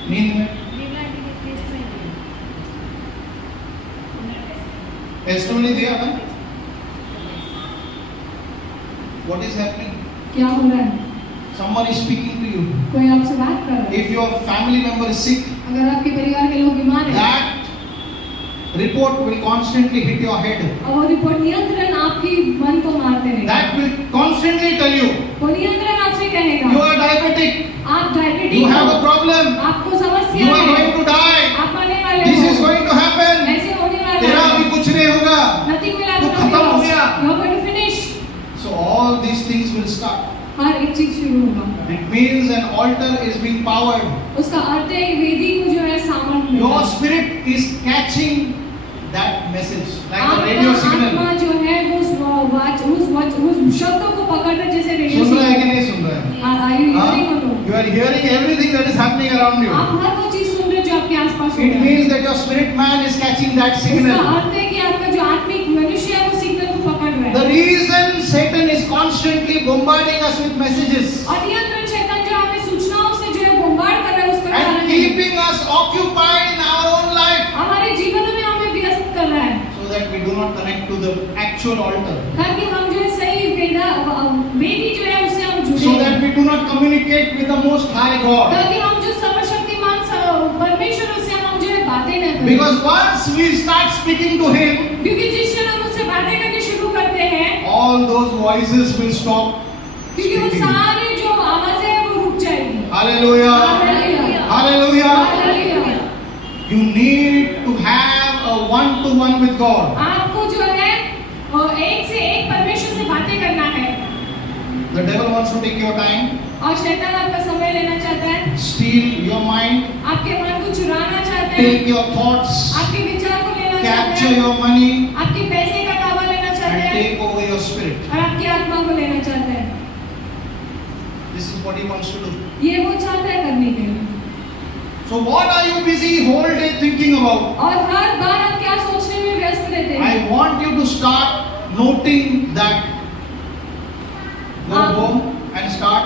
नींद में. टेस्टिमनी दिया था. What is happening? क्या हो रहा है? Someone is speaking to you. कोई आपसे बात कर रहा है. If your family member is sick, अगर आपके परिवार के लोग बीमार हैं, that report will constantly hit your head. और वो रिपोर्ट नियंत्रण आपकी मन को मारते रहेगा. That will constantly tell you, वो नियंत्रण आपसे कहेगा, you are diabetic, आप डायबिटीज you have हो, a problem, आपको समस्या you are है, going to die, आप मरने वाले this हो, is going to happen, ऐसे होने वाला तेरा है, अभी कुछ नहीं होगा. nothing will तो happen, खत्म हो गया. you are going to finish. So all these things will start. हर एक चीज शुरू होगा. It means an altar is being powered. उसका अर्थ है कि वेदी को जो है सामर्थ्य मिला. Your spirit is catching that message like a radio आपका signal. आत्मा जो है वो उस शब्दों को पकड़ कर जैसे रेडियो सुन रहा है कि नहीं सुन रहा है? Are you hearing or no? You are hearing everything that is happening around you. आप हर वो चीज सुन रहे हो जो आपके आसपास हो It रहा है. means that your spirit man is catching that उसका signal. अर्थ है कि आपका जो आत्मिक मनुष्य है वो सिग्नल को पकड़ रहा The है. reason Satan is constantly bombarding us with messages और नियंत्रण शैतान जो हमें सूचनाओं से जो है बोmbard कर रहा है उसका कारण and है keeping us occupied in our own life हमारे जीवन में हमें व्यस्त कर रहा है, so that we do not connect to the actual altar, ताकि हम जो है सही वेदी जो है उससे हम जुड़े, so that we do not communicate with the most high God. ताकि हम जो सर्वशक्तिमान परमेश्वर से हम जो है बातें न करें. Because once we start speaking to him, क्योंकि जिस क्षण हम उससे बातें करनी शुरू करते हैं, all those voices will stop क्योंकि वो speaking. सारी जो आवाजें हैं वो रुक जाएगी. Hallelujah. Hallelujah. Hallelujah. Hallelujah. You need to have a one-to-one with God. आपको जो है एक से एक परमेश्वर से बातें करना है. The devil wants to take your time, और शैतान आपका समय लेना चाहता है, steal your mind, आपके मन को चुराना चाहता है, take your thoughts, आपके विचार को लेना चाहता capture है, your money, आपके पैसे का काबा लेना चाहता and है take over your spirit. और आपकी आत्मा को लेना चाहता है. This is what he wants to do. ये वो चाहता है करने के लिए. So what are you busy whole day thinking about? और हर बार आप क्या सोचने में व्यस्त रहते हैं. I want you to start noting that. Go home and start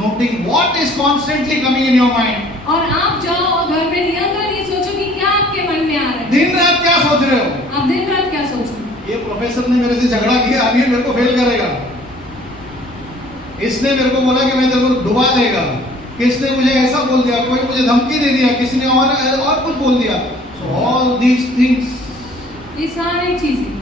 noting what is constantly coming in your mind. और आप जाओ और घर में नियंत्रण ये सोचो कि क्या आपके मन में आ रहा है. दिन रात क्या सोच रहे हो? आप दिन रात क्या सोच रहे हो? ये प्रोफेसर ने मेरे से झगड़ा किया, अभी मेरे को फेल करेगा. इसने मेरे को बोला कि मैं तेरे को डुबा देगा. किसने मुझे ऐसा बोल दिया, कोई मुझे धमकी दे दिया, किसी ने और कुछ बोल दिया. So all these things. ये सारी चीजें.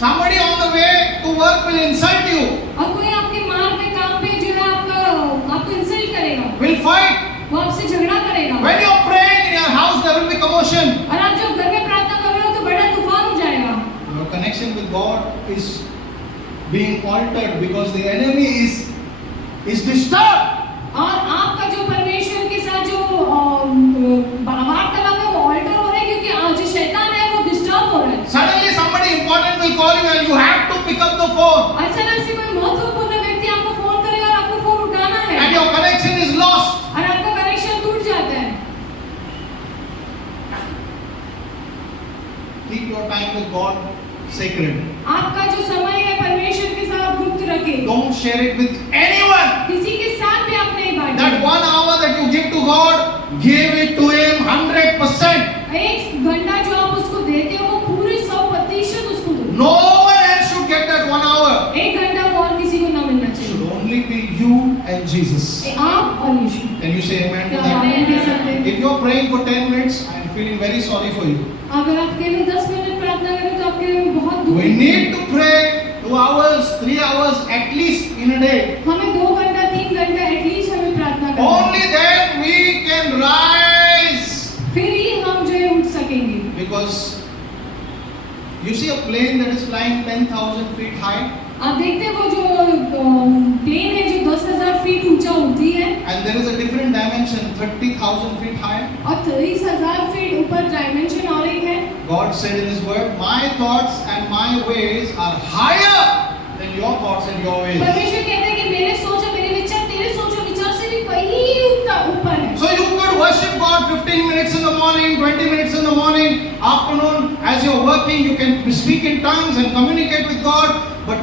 Somebody on the way to work will insult you, और कोई आपके मार्ग पे काम पे जो है आपको इंसल्ट करेगा, will fight. वो आपसे झगड़ा करेगा. When you are praying in your house, there will be commotion. और आप जब घर में प्रार्थना कर रहे हो तो बड़ा तूफान हो जाएगा. Your connection with God is being altered because the enemy is disturbed. और आपका जो परमेश्वर के साथ जो वार्तालाप है वो ऑल्टर हो रहा है क्योंकि जो शैतान है वो डिस्टर्ब हो रहा है. Suddenly somebody important will call you and you have to pick up the phone अचानक से कोई महत्वपूर्ण व्यक्ति आपको फोन करेगा और आपको फोन उठाना है and your connection is lost. और आपका कनेक्शन टूट जाता है. Keep your time with God sacred. आपका जो समय है परमेश्वर के साथ गुप्त रखें. Don't share it with anyone. किसी के साथ भी आप नहीं बांटें. That 1 hour that you give to God, give it to Him 100%. एक घंटा जो आप उसको देते हो वो पूरे 100% उसको दो. No one else should get that 1 hour. एक घंटा वो और किसी को ना मिलना It चाहिए. should only be you and Jesus. आप और यीशु. Can you say amen to क्या that? आप कह सकते हैं? If you are praying for 10 minutes, I am feeling very sorry for you. अगर आप केवल 10 मिनट प्रार्थना करें तो आपके लिए बहुत दुख We है. need to pray 2 hours, 3 hours at least in a day. हमें 2 घंटा 3 घंटा एटलीस्ट हमें प्रार्थना करना है. Only then we can rise. फिर ही हम जो है उठ सकेंगे. Because You see a plane that is flying 10,000 feet high, आप देखते हैं वो जो प्लेन है जो 10,000 फीट ऊंचा उड़ती है and there is a different dimension, 30,000 feet high. और 30,000 फीट ऊपर डायमेंशन और एक है। God said in His Word, "My thoughts and my ways are higher than your thoughts and your ways." परमेश्वर कहते हैं कि मेरे सोच और मेरे विचार तेरे सोच और विचार से भी कहीं ऊपर है। So you could worship God 15 minutes in the morning, 20 minutes in the morning, afternoon. As you're working, you can speak in tongues and communicate with God. But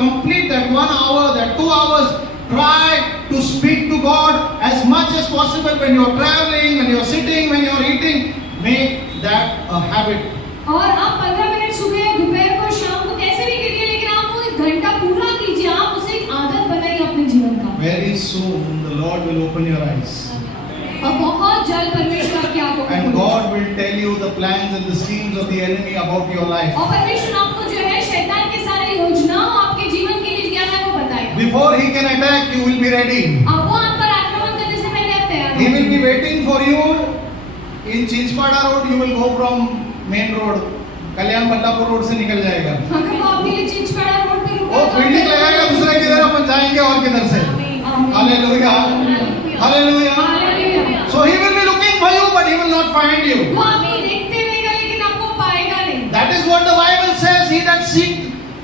complete that 1 hour, that 2 hours. Try to speak to God as much as possible when you're traveling, when you're sitting, when you're eating. Make that a habit. और आप 15 minute सुबह दोपहर को शाम को कैसे भी कीजिए, लेकिन आप वो 1 घंटा पूरा कीजिए। आप उसे एक आदत बनाइए अपने जीवन का। Very soon the Lord will open your eyes. और बहुत जल्द परमेश्वर आपकी आंखों को And खोलेगा। God will tell you the plans and the schemes of the enemy about your life. और परमेश्वर आपको जो है शैतान के सारे योजनाओं आपके जीवन के लिए क्या है वो बताएगा। Before he can attack, you will be ready. अब वो आप पर आक्रमण करने से पहले आप तैयार He will हो। be waiting for you in Chinchpada road. You will go from main road. Kalyan Ballapur road से निकल जाएगा। अगर वो आपके लिए चिंचपाड़ा रोड पे रुका वो फील्डिंग लगाएगा दूसरे किधर, अपन जाएंगे और किधर से। Hallelujah, hallelujah. Hallelujah. So he will be looking for you, but he will not find you. वो आपको देखते रहेगा लेकिन आपको पाएगा नहीं। That is what the Bible says. He that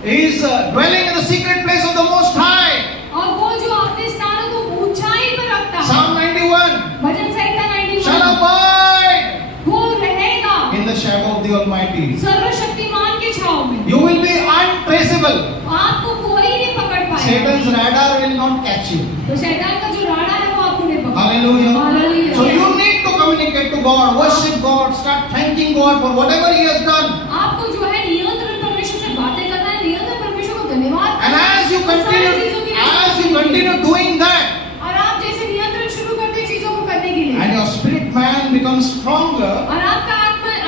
is dwelling in the secret place of the Most High. और वो जो अपने स्थान को ऊंचाई पर रखता है। Psalm 91. भजन संहिता 91 Shall abide वो रहेगा in the shadow of the Almighty. सर्वशक्तिमान के छाव में। You will be untraceable. आपको कोई नहीं पकड़ पाएगा। Satan's radar will not catch you. तो शैतान का जो राडा है वो आपको नहीं पकड़। Hallelujah. Hallelujah. So you need to communicate to God, worship God, start thanking God for whatever He has done. आपको जो है निरंतर परमेश्वर से बातें करना है, निरंतर परमेश्वर को धन्यवाद And as you सारी चीजों के लिए- continue doing that, और आप जैसे नियंत्रण शुरू करते हैं चीजों को करने के लिए and your spirit man becomes stronger, और आपका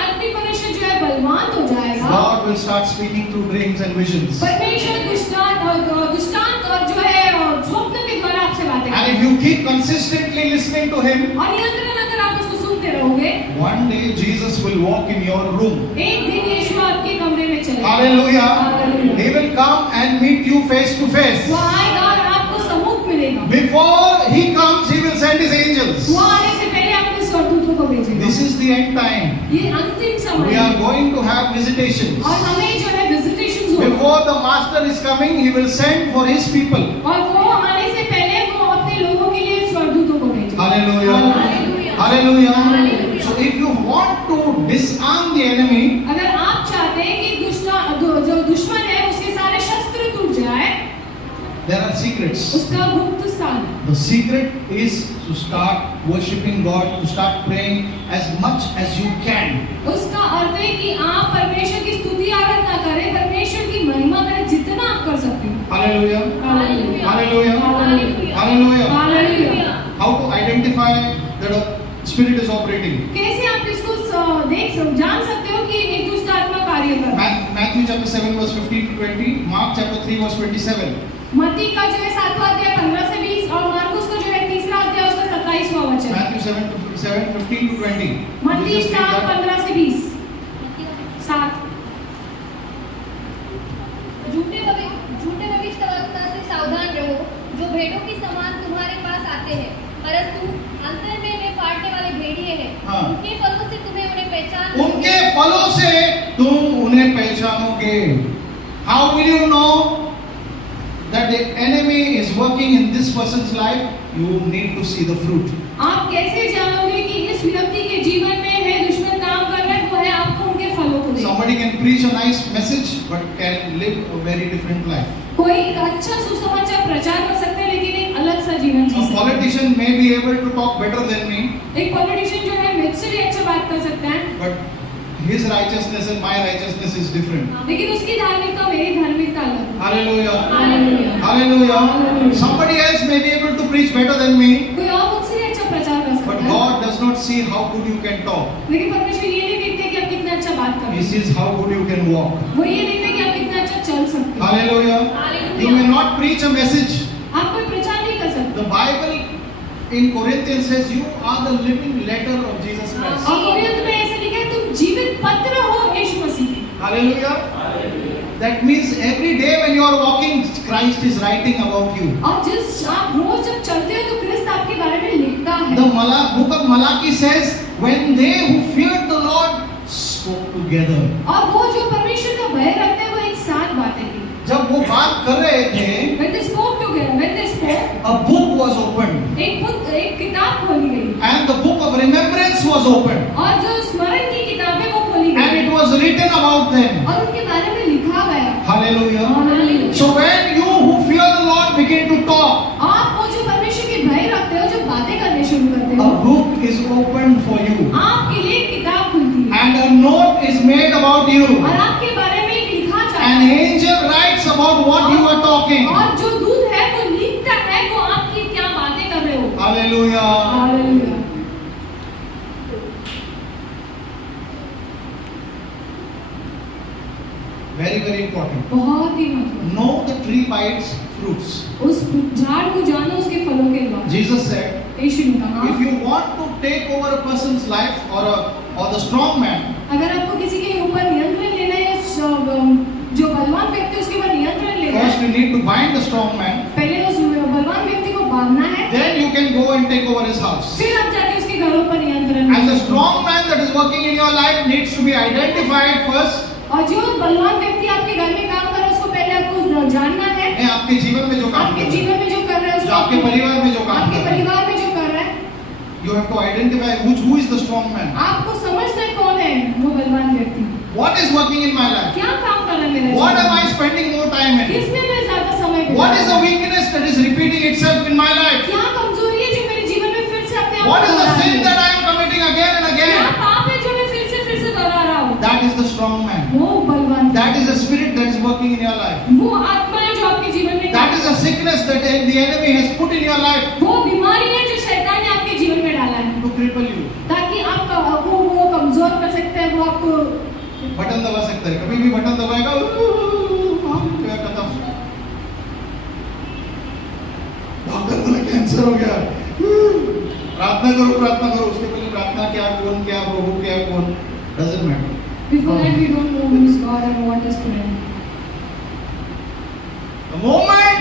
आत्मिक मनुष्य जो है बलवान हो जाएगा। God will start speaking through dreams and visions. परमेश्वर दृष्टांत और जो है स्वप्न के द्वारा आपसे बातें And करेगा। if you keep consistently listening to Him, और नियंत्रण अगर आप उसको सुनते रहोगे, one day Jesus will walk in your room. एक दिन यीशु आपके कमरे में चलेगा। Hallelujah. Hallelujah. He will come and meet you face to face. वो आएगा और आपको सम्मुख मिलेगा। Before He comes, He will send His angels. वो आने से पहले अपने स्वर्गदूतों को भेजेगा। This is the end time. ये अंतिम समय We है। are going to have visitations. और हमें जो है विजिटेशंस होगा। Before the Master is coming, He will send for His people. और वो आने से पहले वो अपने लोगों के लिए स्वर्गदूतों को भेजेगा। Hallelujah. Hallelujah. Hallelujah. Hallelujah. So if you want to disarm the enemy, अगर आप चाहते हैं कि जो दुश्मन है उसके सारे शस्त्र टूट जाए, there are secrets. उसका गुप्त स्थान The secret is to start worshiping God, to start praying as much as you can. उसका अर्थ है कि आप परमेश्वर की स्तुति आराधना करें, परमेश्वर की महिमा करें जितना आप कर सकते हैं। Hallelujah. Hallelujah. Hallelujah. Hallelujah. Hallelujah. Hallelujah. How to identify that a spirit is operating? कैसे आप इसको जान सकते हो कि एक दुष्ट आत्मा कार्य कर रहा है? Matthew chapter 7 verse 15 to 20, Mark chapter 3 verse 27. मत्ती का जो है 7वां अध्याय 15 से 20 और मार्कुस का जो है 3रा अध्याय उसका 27वां वचन। Matthew 7 15 to 20. मत्ती Jesus said 7 that- 15 से 20 7 झूठे भविष्यवक्ता से सावधान रहो, जो भेड़ों की समान तुम्हारे पास आते हैं, परंतु अंतर में फाड़ने वाले भेड़िए हैं। हाँ। उनके फलों से तुम्हें उन्हें पहचान उनके फलों से तुम उन्हें पहचानोगे. How will you know that the enemy is working in this person's life? You need to see the fruit. आप कैसे जानोगे कि इस व्यक्ति के जीवन में है दुश्मन काम कर रहा है? वो है आपको उनके फलों को देखना। Somebody can preach a nice message but can live a very different life. कोई एक अच्छा सुसमाचार प्रचार कर सकता है लेकिन एक अलग सा जीवन जी A सकता है। politician may be able to talk better than me, एक पॉलिटिशियन जो है मुझसे भी अच्छा बात कर सकता है, but his righteousness and my righteousness is different. लेकिन उसकी धार्मिकता मेरी धार्मिकता अलग है। Hallelujah. Hallelujah. Hallelujah. Hallelujah. Somebody else may be able to preach better than me, कोई और मुझसे भी अच्छा प्रचार कर सकता but है, God does not see how good you can talk. लेकिन परमेश्वर ये नहीं देखते कि आप कितना अच्छा बात कर रहे He हैं। sees how good you can walk. वो ये देखते कि आप कितना अच्छा चल सकते हैं। Hallelujah. Hallelujah. You may not preach a message. आप कोई प्रचार नहीं कर सकते। The Bible in Corinthians says you are the living letter of Jesus Christ. और कोरिन्थ में ऐसा लिखा है तुम जीवित पत्र हो यीशु मसीह के। Hallelujah. That means every day when you are walking, Christ is writing about you. और जिस आप रोज जब चलते हो तो क्रिस्त आपके बारे में लिखता है। The book of Malachi says, when they who feared the Lord spoke together. और वो जो परमेश्वर का भय रखते हैं वो एक साथ बातें की। जब वो बात कर रहे थे, When they spoke together, when they spoke, a book was opened, एक किताब खोली गई and the book of remembrance was opened, और जो स्मरण की किताबें वो खोली and गई it was written about them. और उनके बारे में लिखा गया। Hallelujah. Hallelujah. So when you who fear the Lord begin to talk, आप वो जो परमेश्वर के भय रखते हो जब बातें करने शुरू करते a हो, book is opened for you, आपके लिए एक किताब खुलती है and a note is made about you. और आपके बारे में एक लिखा जाता An है angel writes about what you are talking. और जो दूत है वो लिखता है वो आपकी क्या बातें कर रहे हो। Hallelujah. Hallelujah. Very, very important. बहुत ही महत्वपूर्ण। Know the tree by its fruits. उस झाड़ को जानो उसके फलों के द्वारा। Jesus said, यीशु ने कहा, if you want to take over a person's life or the strong man, अगर आपको किसी के ऊपर नियंत्रण लेना है जो बलवान व्यक्ति उसके ऊपर नियंत्रण लेना first है, you need to bind the strong man. पहले उस बलवान व्यक्ति को बांधना है, Then you can go and take over his house. फिर आप जाके उसके घरों पर नियंत्रण And the कर सकते हो। strong man that is working in your life needs to be identified first. और जो बलवान व्यक्ति आपके घर में काम कर रहा है उसको पहले आपको जानना है। है आपके जीवन में जो काम आपके कर रहा है, जीवन में जो कर रहा है जो उसको आपके परिवार में जो काम आपके कर रहा है. परिवार में जो कर रहा है You have to identify who is the strong man. आपको समझना है कौन है वो बलवान व्यक्ति, What is working in my life? क्या काम कर रहा है मेरे What जीवन am में? I spending more time in? किसमें मैं ज्यादा समय What is बिताता the हूँ? weakness that is repeating itself in my life? क्या कमजोरी है जो मेरे जीवन में फिर से अपने आप What को is the दोहरा रही sin है? that I am committing again and क्या again? पाप है जो मैं फिर से दोहरा रहा हूँ? That is the strong man. वो बलवान, That is the spirit that is working in your life. वो आत्मा है जो आपके जीवन में, That is the sickness that the enemy has put in your life वो बीमारी है जो शैतान ने आपके जीवन में डाला है to cripple you. ताकि आपका वो कमजोर कर सकता है, वो आपको बटन दबा सकता है, कभी भी बटन दबाएगा खत्म. डॉक्टर बोला कैंसर हो गया. प्रार्थना करो, उसके पहले प्रार्थना क्या, कौन क्या, प्रभु क्या, कौन, doesn't matter. before that we don't know who is God and what is prayer. The moment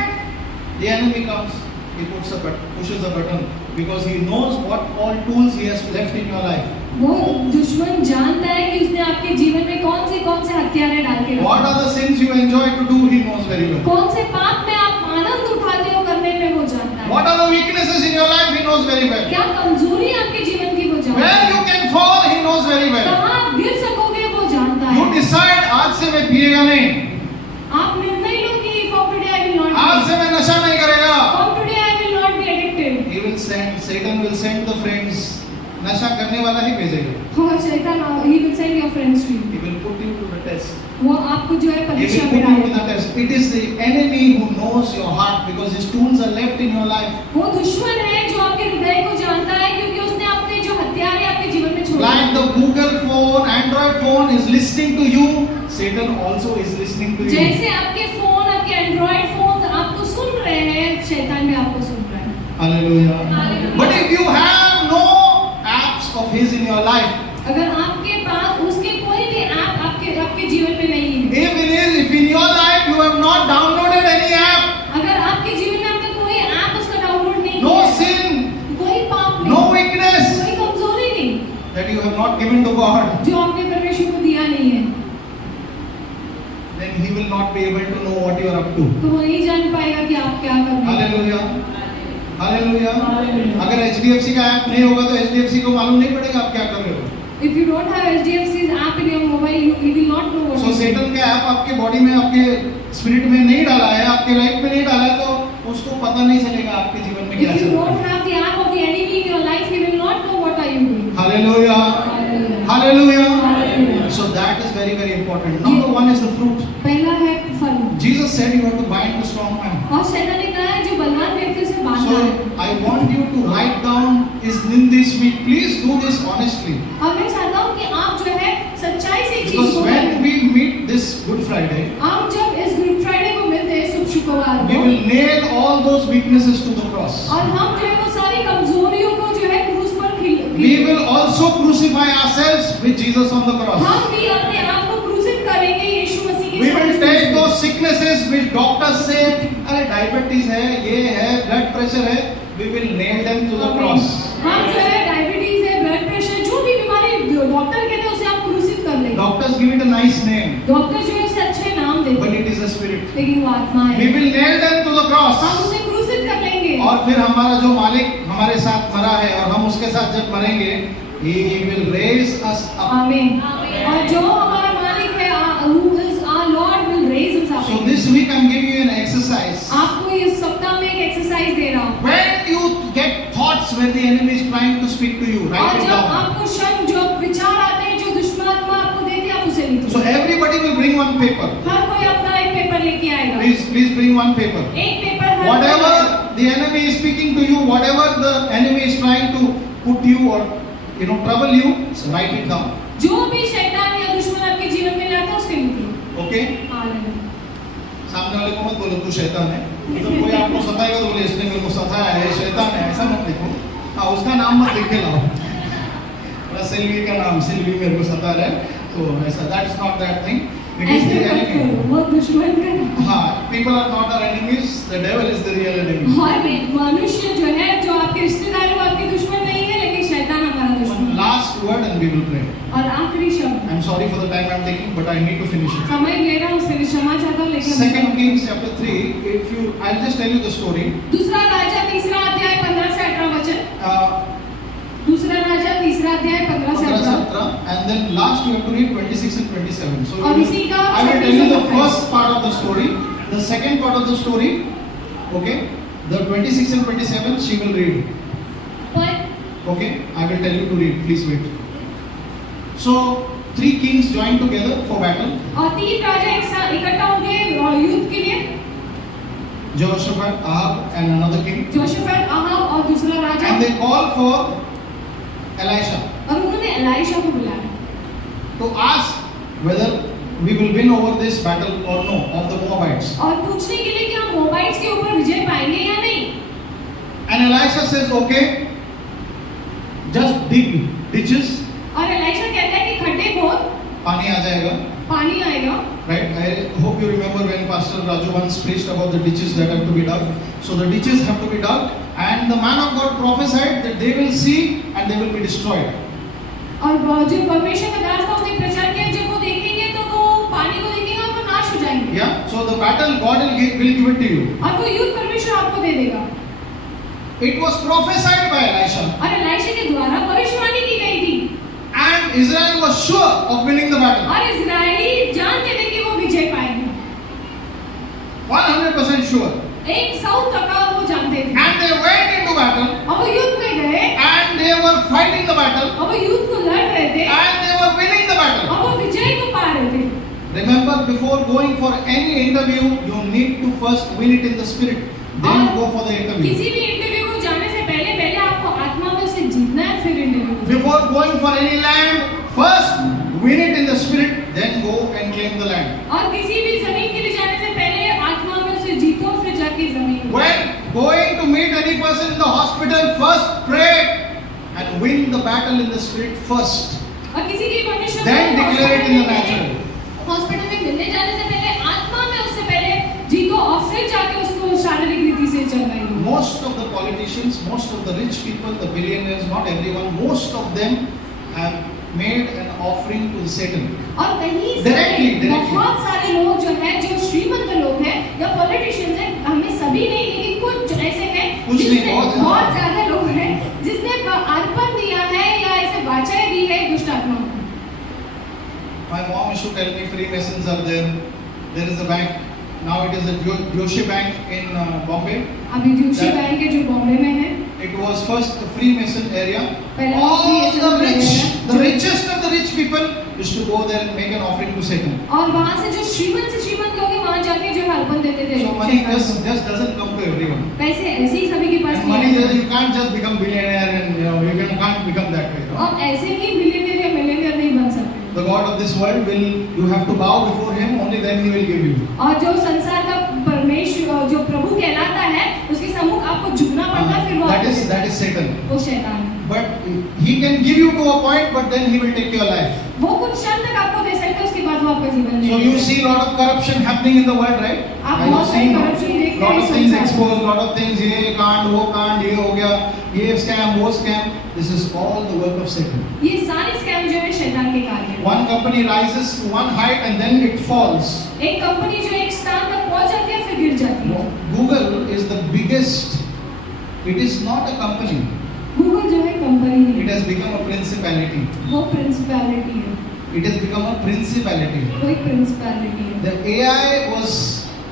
the enemy comes, he pushes a button because he knows what all tools he has left in your life. वो दुश्मन जानता है कि उसने आपके जीवन में कौन से हथियारे डाल के What रखे are the sins you enjoy to do, he knows very well. कौन से पाप में आप आनंद उठाते हो करने में वो जानता है। What are the weaknesses in your life, he knows very well. क्या कमजोरी आपके जीवन की वो जानता Where है। you can fall, he knows very well. कहाँ आप गिर सकोगे वो जानता You है। decide, आज से मैं पिएगा नहीं, आप निर्णय लो कि from today I will not आज से मैं नशा नहीं करेगा. from today I will not be addicted। Satan will send the friends. नशा करने वाला ही भेजेगा. और शैतान he will send your friends to you। He will put you to the test. वो आपको जो है He परीक्षा will में put you to the डालेगा। test. It is the enemy who knows your heart because his tools are left in your life. वो दुश्मन है जो आपके हृदय को जानता है क्योंकि उसने अपने जो हथियार है आपके जीवन में छोड़े। Like the Google phone, Android phone is listening to you, Satan also is listening to you. जैसे आपके फोन, आपके एंड्रॉइड फोन आपको सुन रहे हैं, शैतान भी आपको सुन रहा है। Hallelujah. Hallelujah. But if you have no apps of his in your life, अगर आपके पास उसके कोई भी ऐप आपके जीवन में नहीं है, if in your life you have not downloaded any app, अगर आपके जीवन में आपने कोई ऐप उसका डाउनलोड नहीं no किया, sin, कोई पाप नहीं, no weakness कोई कमजोरी नहीं that you have not given to God, जो आपने परमेश्वर को दिया नहीं है, then he will not be able to know what you are up to. तो वो नहीं जान पाएगा कि आप क्या कर रहे हैं। Hallelujah. Hallelujah. Hallelujah. अगर HDFC का ऐप नहीं होगा तो HDFC को मालूम नहीं पड़ेगा आप क्या कर रहे हो. If you don't have HDFC's app in your mobile, you will not know what So is it. Satan का ऐप आपके बॉडी में, आपके स्पिरिट में नहीं डाला है, आपके लाइफ में नहीं डाला है, तो उसको पता नहीं चलेगा आपके जीवन में क्या If you चल रहा don't है. have the app of the enemy in your life, he will not know what are you doing. Hallelujah. Hallelujah. Hallelujah. Hallelujah. So that is very, very important. Number one is the fruit. पहला है फल। Jesus said you have to bind the strong man. और शैतान ने कहा है जो बलवान व्यक्ति से बांधना So है। I want you to write down is in this week. Please do this honestly. और मैं चाहता हूँ कि आप जो है सच्चाई से इस चीज Because को when करें। we meet this Good Friday, आप जब इस गुड फ्राइडे को मिलते हैं, शुभ शुक्रवार we को, will nail all those weaknesses to the cross. और हम जो है वो सारी कमजोरियों को जो है क्रूस पर We will also crucify ourselves with Jesus on the cross. हम भी अपने आप को क्रूसित करेंगे take those sicknesses which doctors say, अरे डायबिटीज है, ये है, ब्लड प्रेशर है, we will nail them to the cross. हम जो है डायबिटीज है, ब्लड प्रेशर, जो भी बीमारी डॉक्टर कहते हैं उसे आप क्रूसित कर लेंगे। Doctors give it a nice name, doctor जो है उसे अच्छे नाम देते but हैं, it is a spirit. लेकिन वो आत्मा है। We will nail them to the हम cross. उसे क्रूसित कर लेंगे। और फिर हमारा जो मालिक हमारे साथ मरा है और हम उसके साथ जब मरेंगे, He will raise us up. आमीन। और जो हमारा मालिक है, who is our Lord will raise us up. So this week I'm giving you an exercise. आपको इस सप्ताह में एक एक्सरसाइज दे रहा हूँ। When you get thoughts when the enemy is trying to speak to you, और write it जब down. आपको शक, जो विचार आते हैं, जो दुश्मनात्मा आपको देते हैं, आप उसे लिखो। So everybody will bring one paper. हर कोई अपना एक पेपर लेके आएगा। Please bring one paper. एक paper her Whatever the enemy is speaking to you, whatever the enemy is trying to put you or trouble you, so write it down. जो भी शैतान या दुश्मन आपके जीवन में लाता है उसके लिख लो। Okay? हालेलुया। सामने वाले को मत बोलो तू शैतान है। तो कोई आपको सताएगा तो बोले इसने मेरे को सताया है, शैतान है, ऐसा मत लिखो। हाँ, उसका नाम मत लिख के लाओ। बस सिल्वी का नाम, सिल्वी मेरे को सता रहा है, तो ऐसा, that is not that thing. It is ऐसे the मत enemy. करो, वो दुश्मन का नाम। हाँ, people are not our enemies. The devil is the real enemy. और मनुष्य जो है, जो आपके रिश्तेदार है, वो आपके दुश्मन नहीं है, लेकिन शैतान हमारा दुश्मन One है। last word and we will pray. और आखिरी शब्द, I'm sorry for the time I'm taking, but I need to finish it. समय ले रहा हूँ, उससे क्षमा चाहता हूँ, लेकिन Second Kings chapter 3. I'll just tell you the story. दूसरा राजा तीसरा अध्याय 15 से 18 वचन। Uh, दूसरा राजा तीसरा अध्याय 15 से 18। and then last you have to read 26 and 27. So और उसी का I will tell you the 26 first part of the story. The second part of the story, okay? The 26 and 27 she will read. पर Okay? I will tell you to read. Please wait. So 3 kings joined together for battle. और 3 राजा एक साथ इकट्ठा हो गए युद्ध के लिए। Jehoshaphat, Ahab, and another king. Jehoshaphat, Ahab और दूसरा राजा। And they called for Elisha और उन्होंने एलाइशा को बुलाया to ask whether we will win over this battle or no of the Moabites. और पूछने के लिए कि हम मोबाइल्स के ऊपर विजय पाएंगे या नहीं। And Elisha says, okay, just dig ditches, और एलाइशा कहता है कि खड्डे खोद, पानी आ जाएगा. पानी आएगा। Right? I hope you remember when Pastor Raju once preached about the ditches that have to be dug. So the ditches have to be dug, and the man of God prophesied that they will see and they will be destroyed. और जो परमेश्वर का दास था उसने प्रचार किया, जब वो देखेंगे तो वो पानी को देखेंगे और वो नाश हो जाएंगे। Yeah. So the battle God will give it to you. और वो युद्ध परमेश्वर आपको दे देगा। It was prophesied by Elisha, और एलाइशा के द्वारा भविष्यवाणी की गई थी। and Israel was sure of winning the battle. और इजरायली जानते थे कि वो विजय पाएंगे। 100% sure. 100% वो जानते थे। And they went into battle, और वो युद्ध में गए and they were fighting the battle, और वो युद्ध को लड़ रहे थे and they were winning the battle. और वो विजय को पा रहे थे। Remember, before going for any interview, you need to first win it in the spirit, then और go for the interview. किसी भी इंटरव्यू को जाने से पहले आपको आत्मा में उसे जीतना है, फिर इंटरव्यू को। Before going for any land, first win it in the spirit, then go and claim the land. और किसी भी जमीन के लिए जाने से पहले आत्मा में उसे जीतो, फिर जाके जमीन। When going to meet any person in the hospital, first pray and win the battle in the spirit first. और किसी की परमेश्वर Then declare it in the natural. Hospital में मिलने जाने से पहले आत्मा में उससे पहले जीतो और फिर जाके उसको शारीरिक रीति से चलना। Most of the politicians, most of the rich people, the billionaires, not everyone, most of them have made an offering to Satan. और कहीं Directly. बहुत सारे लोग जो है, जो श्रीमंत लोग हैं या पॉलिटिशियंस हैं, हमें सभी नहीं, लेकिन कुछ ऐसे हैं कुछ नहीं, जिसने बहुत ज्यादा लोग हैं जिसने अर्पण दिया है या ऐसे वाचाएं दी है दुष्ट आत्माओं को। My mom used to tell me Freemasons are there. There is a bank. Now it is the Joshi Bank in Bombay. अभी जोशी बैंक है जो बॉम्बे में है। It was first a Freemason area. पहले All Freemason the rich, area। the richest of the rich people used to go there and make an offering to Satan. और वहाँ से जो श्रीमंत से श्रीमंत लोग हैं वहाँ जाके जो अर्पण देते थे। So money just doesn't come to everyone. पैसे ऐसे ही सभी के पास And money, you can't just become billionaire and you can't become that way. और ऐसे ही मिलियनेयर या मिलियनेयर नहीं बन सकते। The God of this world you have to bow before Him, only then He will give you. और जो संसार का परमेश्वर जो प्रभु कहलाता है उसके सम्मुख आपको झुकना पड़ता है, फिर वो That is Satan. वो शैतान है। But he can give you to a point, but then he will take your life. वो कुछ क्षण तक आपको दे सकता है, उसके बाद वो आपको जीवन So you see lot of corruption happening in the world, right? आप Are you बहुत सारी seeing corruption देखते हैं lot of इस things संसार में। exposed, lot of things ये कांड वो कांड ये हो गया, ये scam वो scam. This is all the work of Satan. ये सारे स्कैम जो है शैतान के कार्य हैं। One company rises to one height and then it falls. एक कंपनी जो एक स्थान तक पहुंच जाती है फिर गिर जाती है। Google is the biggest. It is not a company. Google जो है कंपनी It नहीं है, has become a principality. वो प्रिंसिपैलिटी है, It has become a principality. वो एक प्रिंसिपैलिटी है। The AI was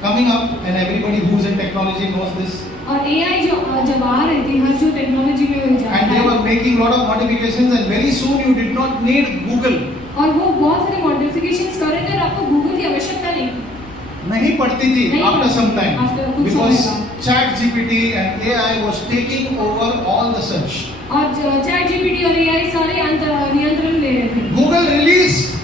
coming up, and everybody who's in technology knows this. और एआई जो जब आ रही थी, हर जो टेक्नोलॉजी में हो जाता And they were है making lot of modifications, and very soon you did not need Google. और वो बहुत सारे मॉडिफिकेशंस कर रहे थे और आपको गूगल की आवश्यकता नहीं थी। नहीं पड़ती थी नहीं after पड़ती, some time after कुछ because समय ChatGPT and AI was taking over all the search. और चैट जीपीटी और एआई सारे नियंत्रण ले रहे थे। Google released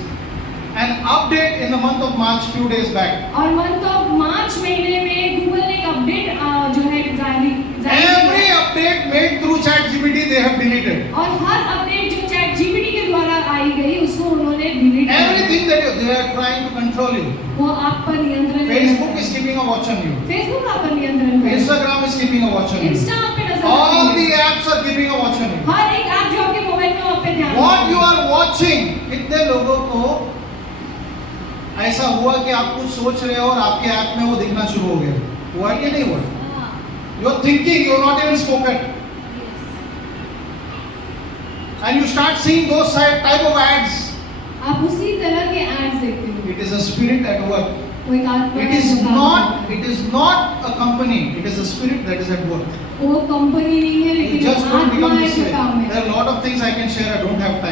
an update in the month of March few days back. और मंथ ऑफ मार्च महीने में गूगल ने एक अपडेट जो है जारी Every update made through ChatGPT they have deleted. और हर अपडेट जो चैट जीपीटी के द्वारा आई गई उसको उन्होंने डिलीट कर Everything that they are trying to control you. वो आप पर नियंत्रण Facebook is keeping a watch on you. Facebook आप पर नियंत्रण कर Instagram is keeping a watch on you. Insta आप पे नजर All रखती the है। apps are keeping a watch on you. हर एक ऐप जो आपके मोबाइल में हो, आप पे ध्यान What रखती you है। are watching, कितने लोगों को ऐसा हुआ कि आप कुछ सोच रहे हो और आपके ऐप में वो दिखना शुरू हो गया? हुआ कि नहीं हुआ? You are thinking, you are not even spoken, and you start seeing those type of ads. आप उसी तरह के एड्स देखते हो। It is a spirit at work. वो एक आत्मा It है is जो काम not. करता है। It is not a company. It is a spirit that is at work. वो कंपनी नहीं है You लेकिन just don't आत्मा become है this जो way. काम है। There are a lot of things I can share. I don't have time.